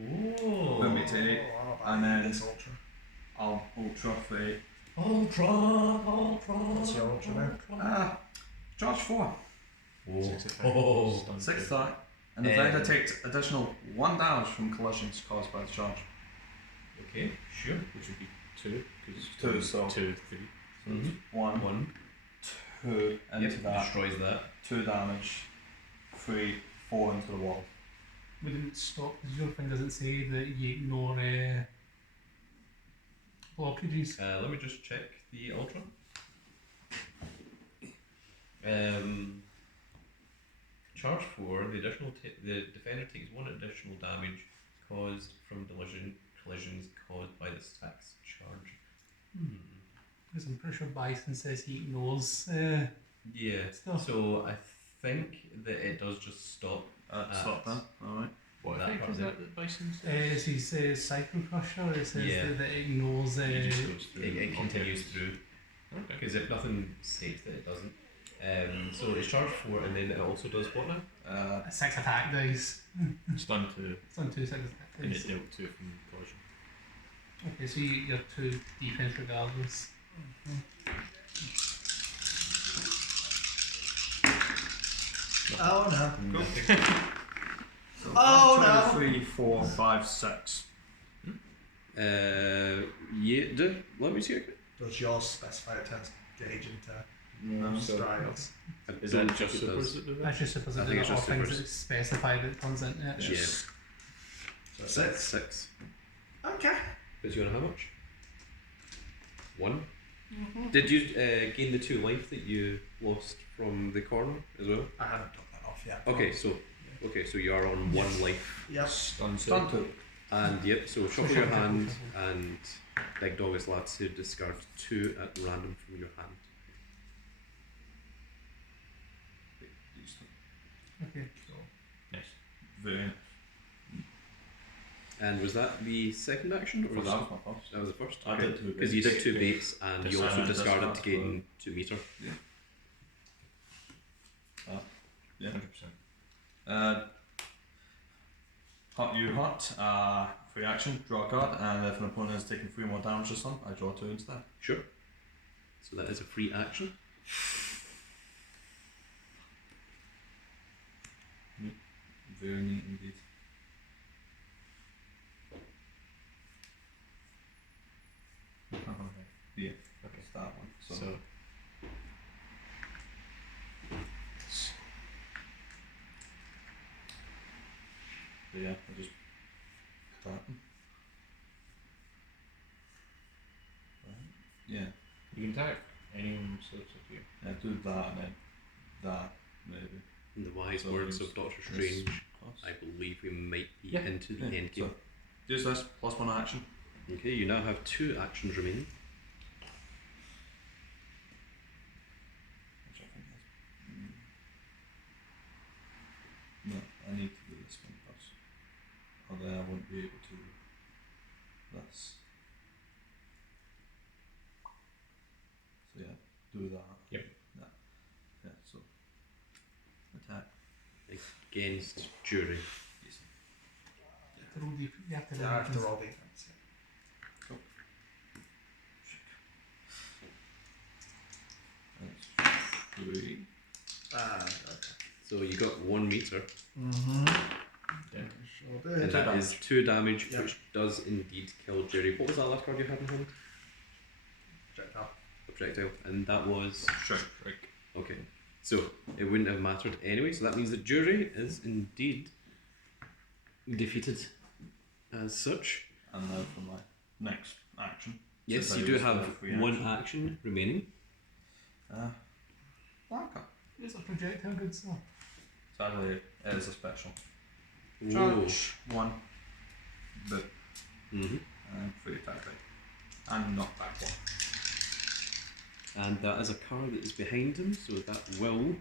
Oh. Move me to 8. And then- this ultra. I'll ultra for 8. Ultra. What's your ultra now? Charge 4. Oh. Stun 6 two. attack. And the vendor takes additional 1 damage from collisions caused by the charge. Okay, sure. Which would be 2. Because 2, so 2, 3. So it's 1, 1. 2 into Yep, that. destroys that. 2 damage. 3, 4 into the wall. Wouldn't stop because your thing doesn't say that you ignore blockages. Let me just check the ultra. Charge 4. The additional the defender takes 1 additional damage caused from collisions caused by this attack's charge. Because I'm pretty sure Bison says he ignores. Yeah. Stuff. So I think that it does just stop. Stop then. Alright. What That effect part is there. that Bison says? As he says, Psycho Crusher, it says Yeah. that it ignores. It just goes through. It continues through. Okay. Because if nothing states that it doesn't, So it's charge 4, and then it also does what now? 6 attack dice. Stun 2, It's on 2 6 attack and dice. it dealt 2 from collision. Okay, so you're 2 defense regardless. Oh no. Cool. So Oh, 1, no. 2, 3, 4, 5, 6. Yeah, let me see it. Does yours specify it turns gauge into No. strides? Is Don't that think just it does. supers that do that? That's just supposed I to think do it's all just things supers. that specify that it turns into it. Yeah. So That's 6. 6. Okay. But you want how much? 1. Did you gain the 2 life that you lost from the corner as well? I haven't took that off yet. Okay, so you are on 1 life. Yep. Stun 2. Stun 2. And yep, so shuffle your hand, and Big Dog is allowed to discard 2 at random from your hand. Okay. Nice. Very nice. And was that the second action, or was That that? was my first. That was the first. I did 2 Because you did baits. 2 baits, and you also Discard discarded to for- gain 2 meter. Yeah. 100%. You hunt, free action, draw a card, and if an opponent has taken 3 more damage or something, I draw 2 instead. Sure. So that is a free action. Very neat indeed. Yeah, Okay. it's that one. So, So, yeah, I just that. Yeah, you can attack anyone, so it's up to you. yeah, do that and then that maybe. In the wise So words use of Doctor this Strange, plus. I believe we might be Yeah. into the Yeah, end game. so use this plus 1 action. Okay, you now have 2 actions remaining. Which I think is. No, I need to do this one first. Or then I won't be able to do this. So yeah, do that. Yep. That. Yeah, so attack. Against Juri. Yes. To roll you have to Yeah, I have to roll defense. That's 3. Okay. So you got 1 meter, Mm-hmm. Yeah. Sure and did. that is 2 damage, Yep. which does indeed kill Juri. What was that last card you had in hand? Projectile. A projectile, and that was Strike. okay. So it wouldn't have mattered anyway. So that means that Juri is indeed defeated as such. And now for my next action. Yes, Since I you do used the have free 1 action remaining. Blanka. It's a projectile, good stuff. Sadly, it is a special. Whoa. Charge 1. Boot. Mm-hmm. And free attack die. And knock back 1. And that is a card that is behind him, so that will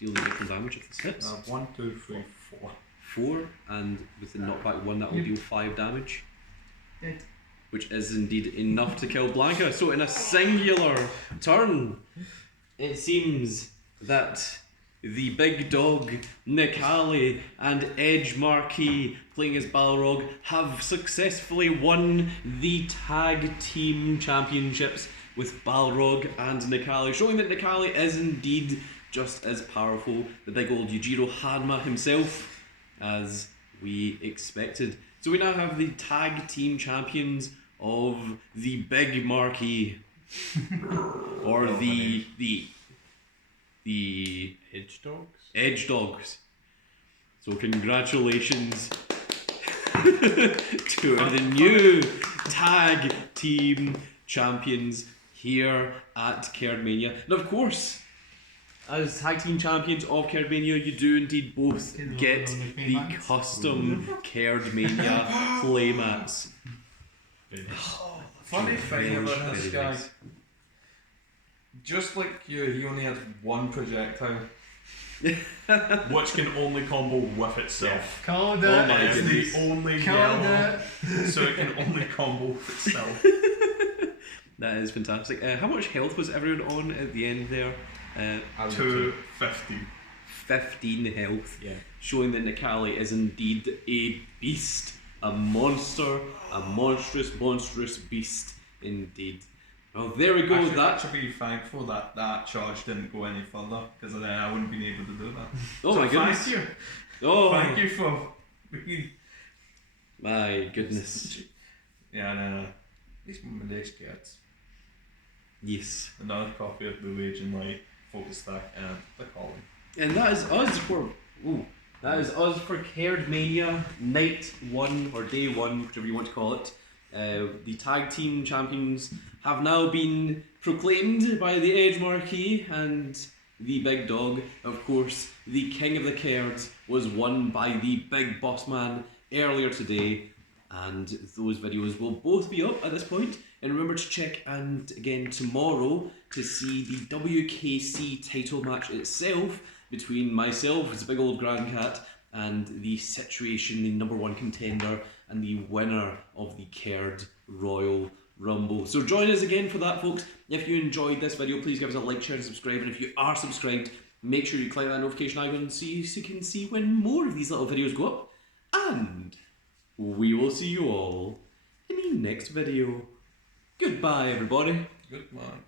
deal the different damage if this hits. 1, 2, 3, 4. 4, and with the knockback 1, that will deal 5 damage. Dead. Which is indeed enough to kill Blanka. So in a singular turn, it seems that the big dog, Necalli, and Edge Marquis, playing as Balrog, have successfully won the tag team championships with Balrog and Necalli, showing that Necalli is indeed just as powerful, the big old Yujiro Hanma himself, as we expected. So we now have the tag team champions of the Big Marquee, or the Edge dogs? Edge Dogs. So congratulations to the new tag team champions here at Kerdmania. And of course, as tag team champions of Kerdmania, you do indeed both get the custom Kerdmania playmats. Funny thing Very, about this very guy, nice. just like you, he only has 1 projectile. Which can only combo with itself. Called Oh it. my It's goodness. the only Called yellow, it. so it can only combo with itself. That is fantastic. How much health was everyone on at the end there? I was 250. 15 health, Yeah. showing that Necalli is indeed a beast, a monster, a monstrous beast indeed. Well, there we go. I should be thankful that that charge didn't go any further, because then I wouldn't have been able to do that. Oh So my goodness. Thank you. Oh Thank you for being. my goodness. Yeah, and at least my next gets Yes. another copy of the Raging Light, Focus Stack, and the Calling. And that is us for Kerdmania Night 1 or Day 1, whichever you want to call it. The tag team champions have now been proclaimed by the Edge Marquee, and the big dog, of course, the king of the Kerds, was won by the big boss man earlier today. And those videos will both be up at this point. And remember to check and again tomorrow to see the WKC title match itself between myself as a big old grand cat and the Situation, the #1 contender and the winner of the Kerd Royal Rumble. So join us again for that, folks. If you enjoyed this video, please give us a like, share and subscribe. And if you are subscribed, make sure you click that notification icon so you can see when more of these little videos go up. And we will see you all in the next video. Goodbye, everybody. Good man.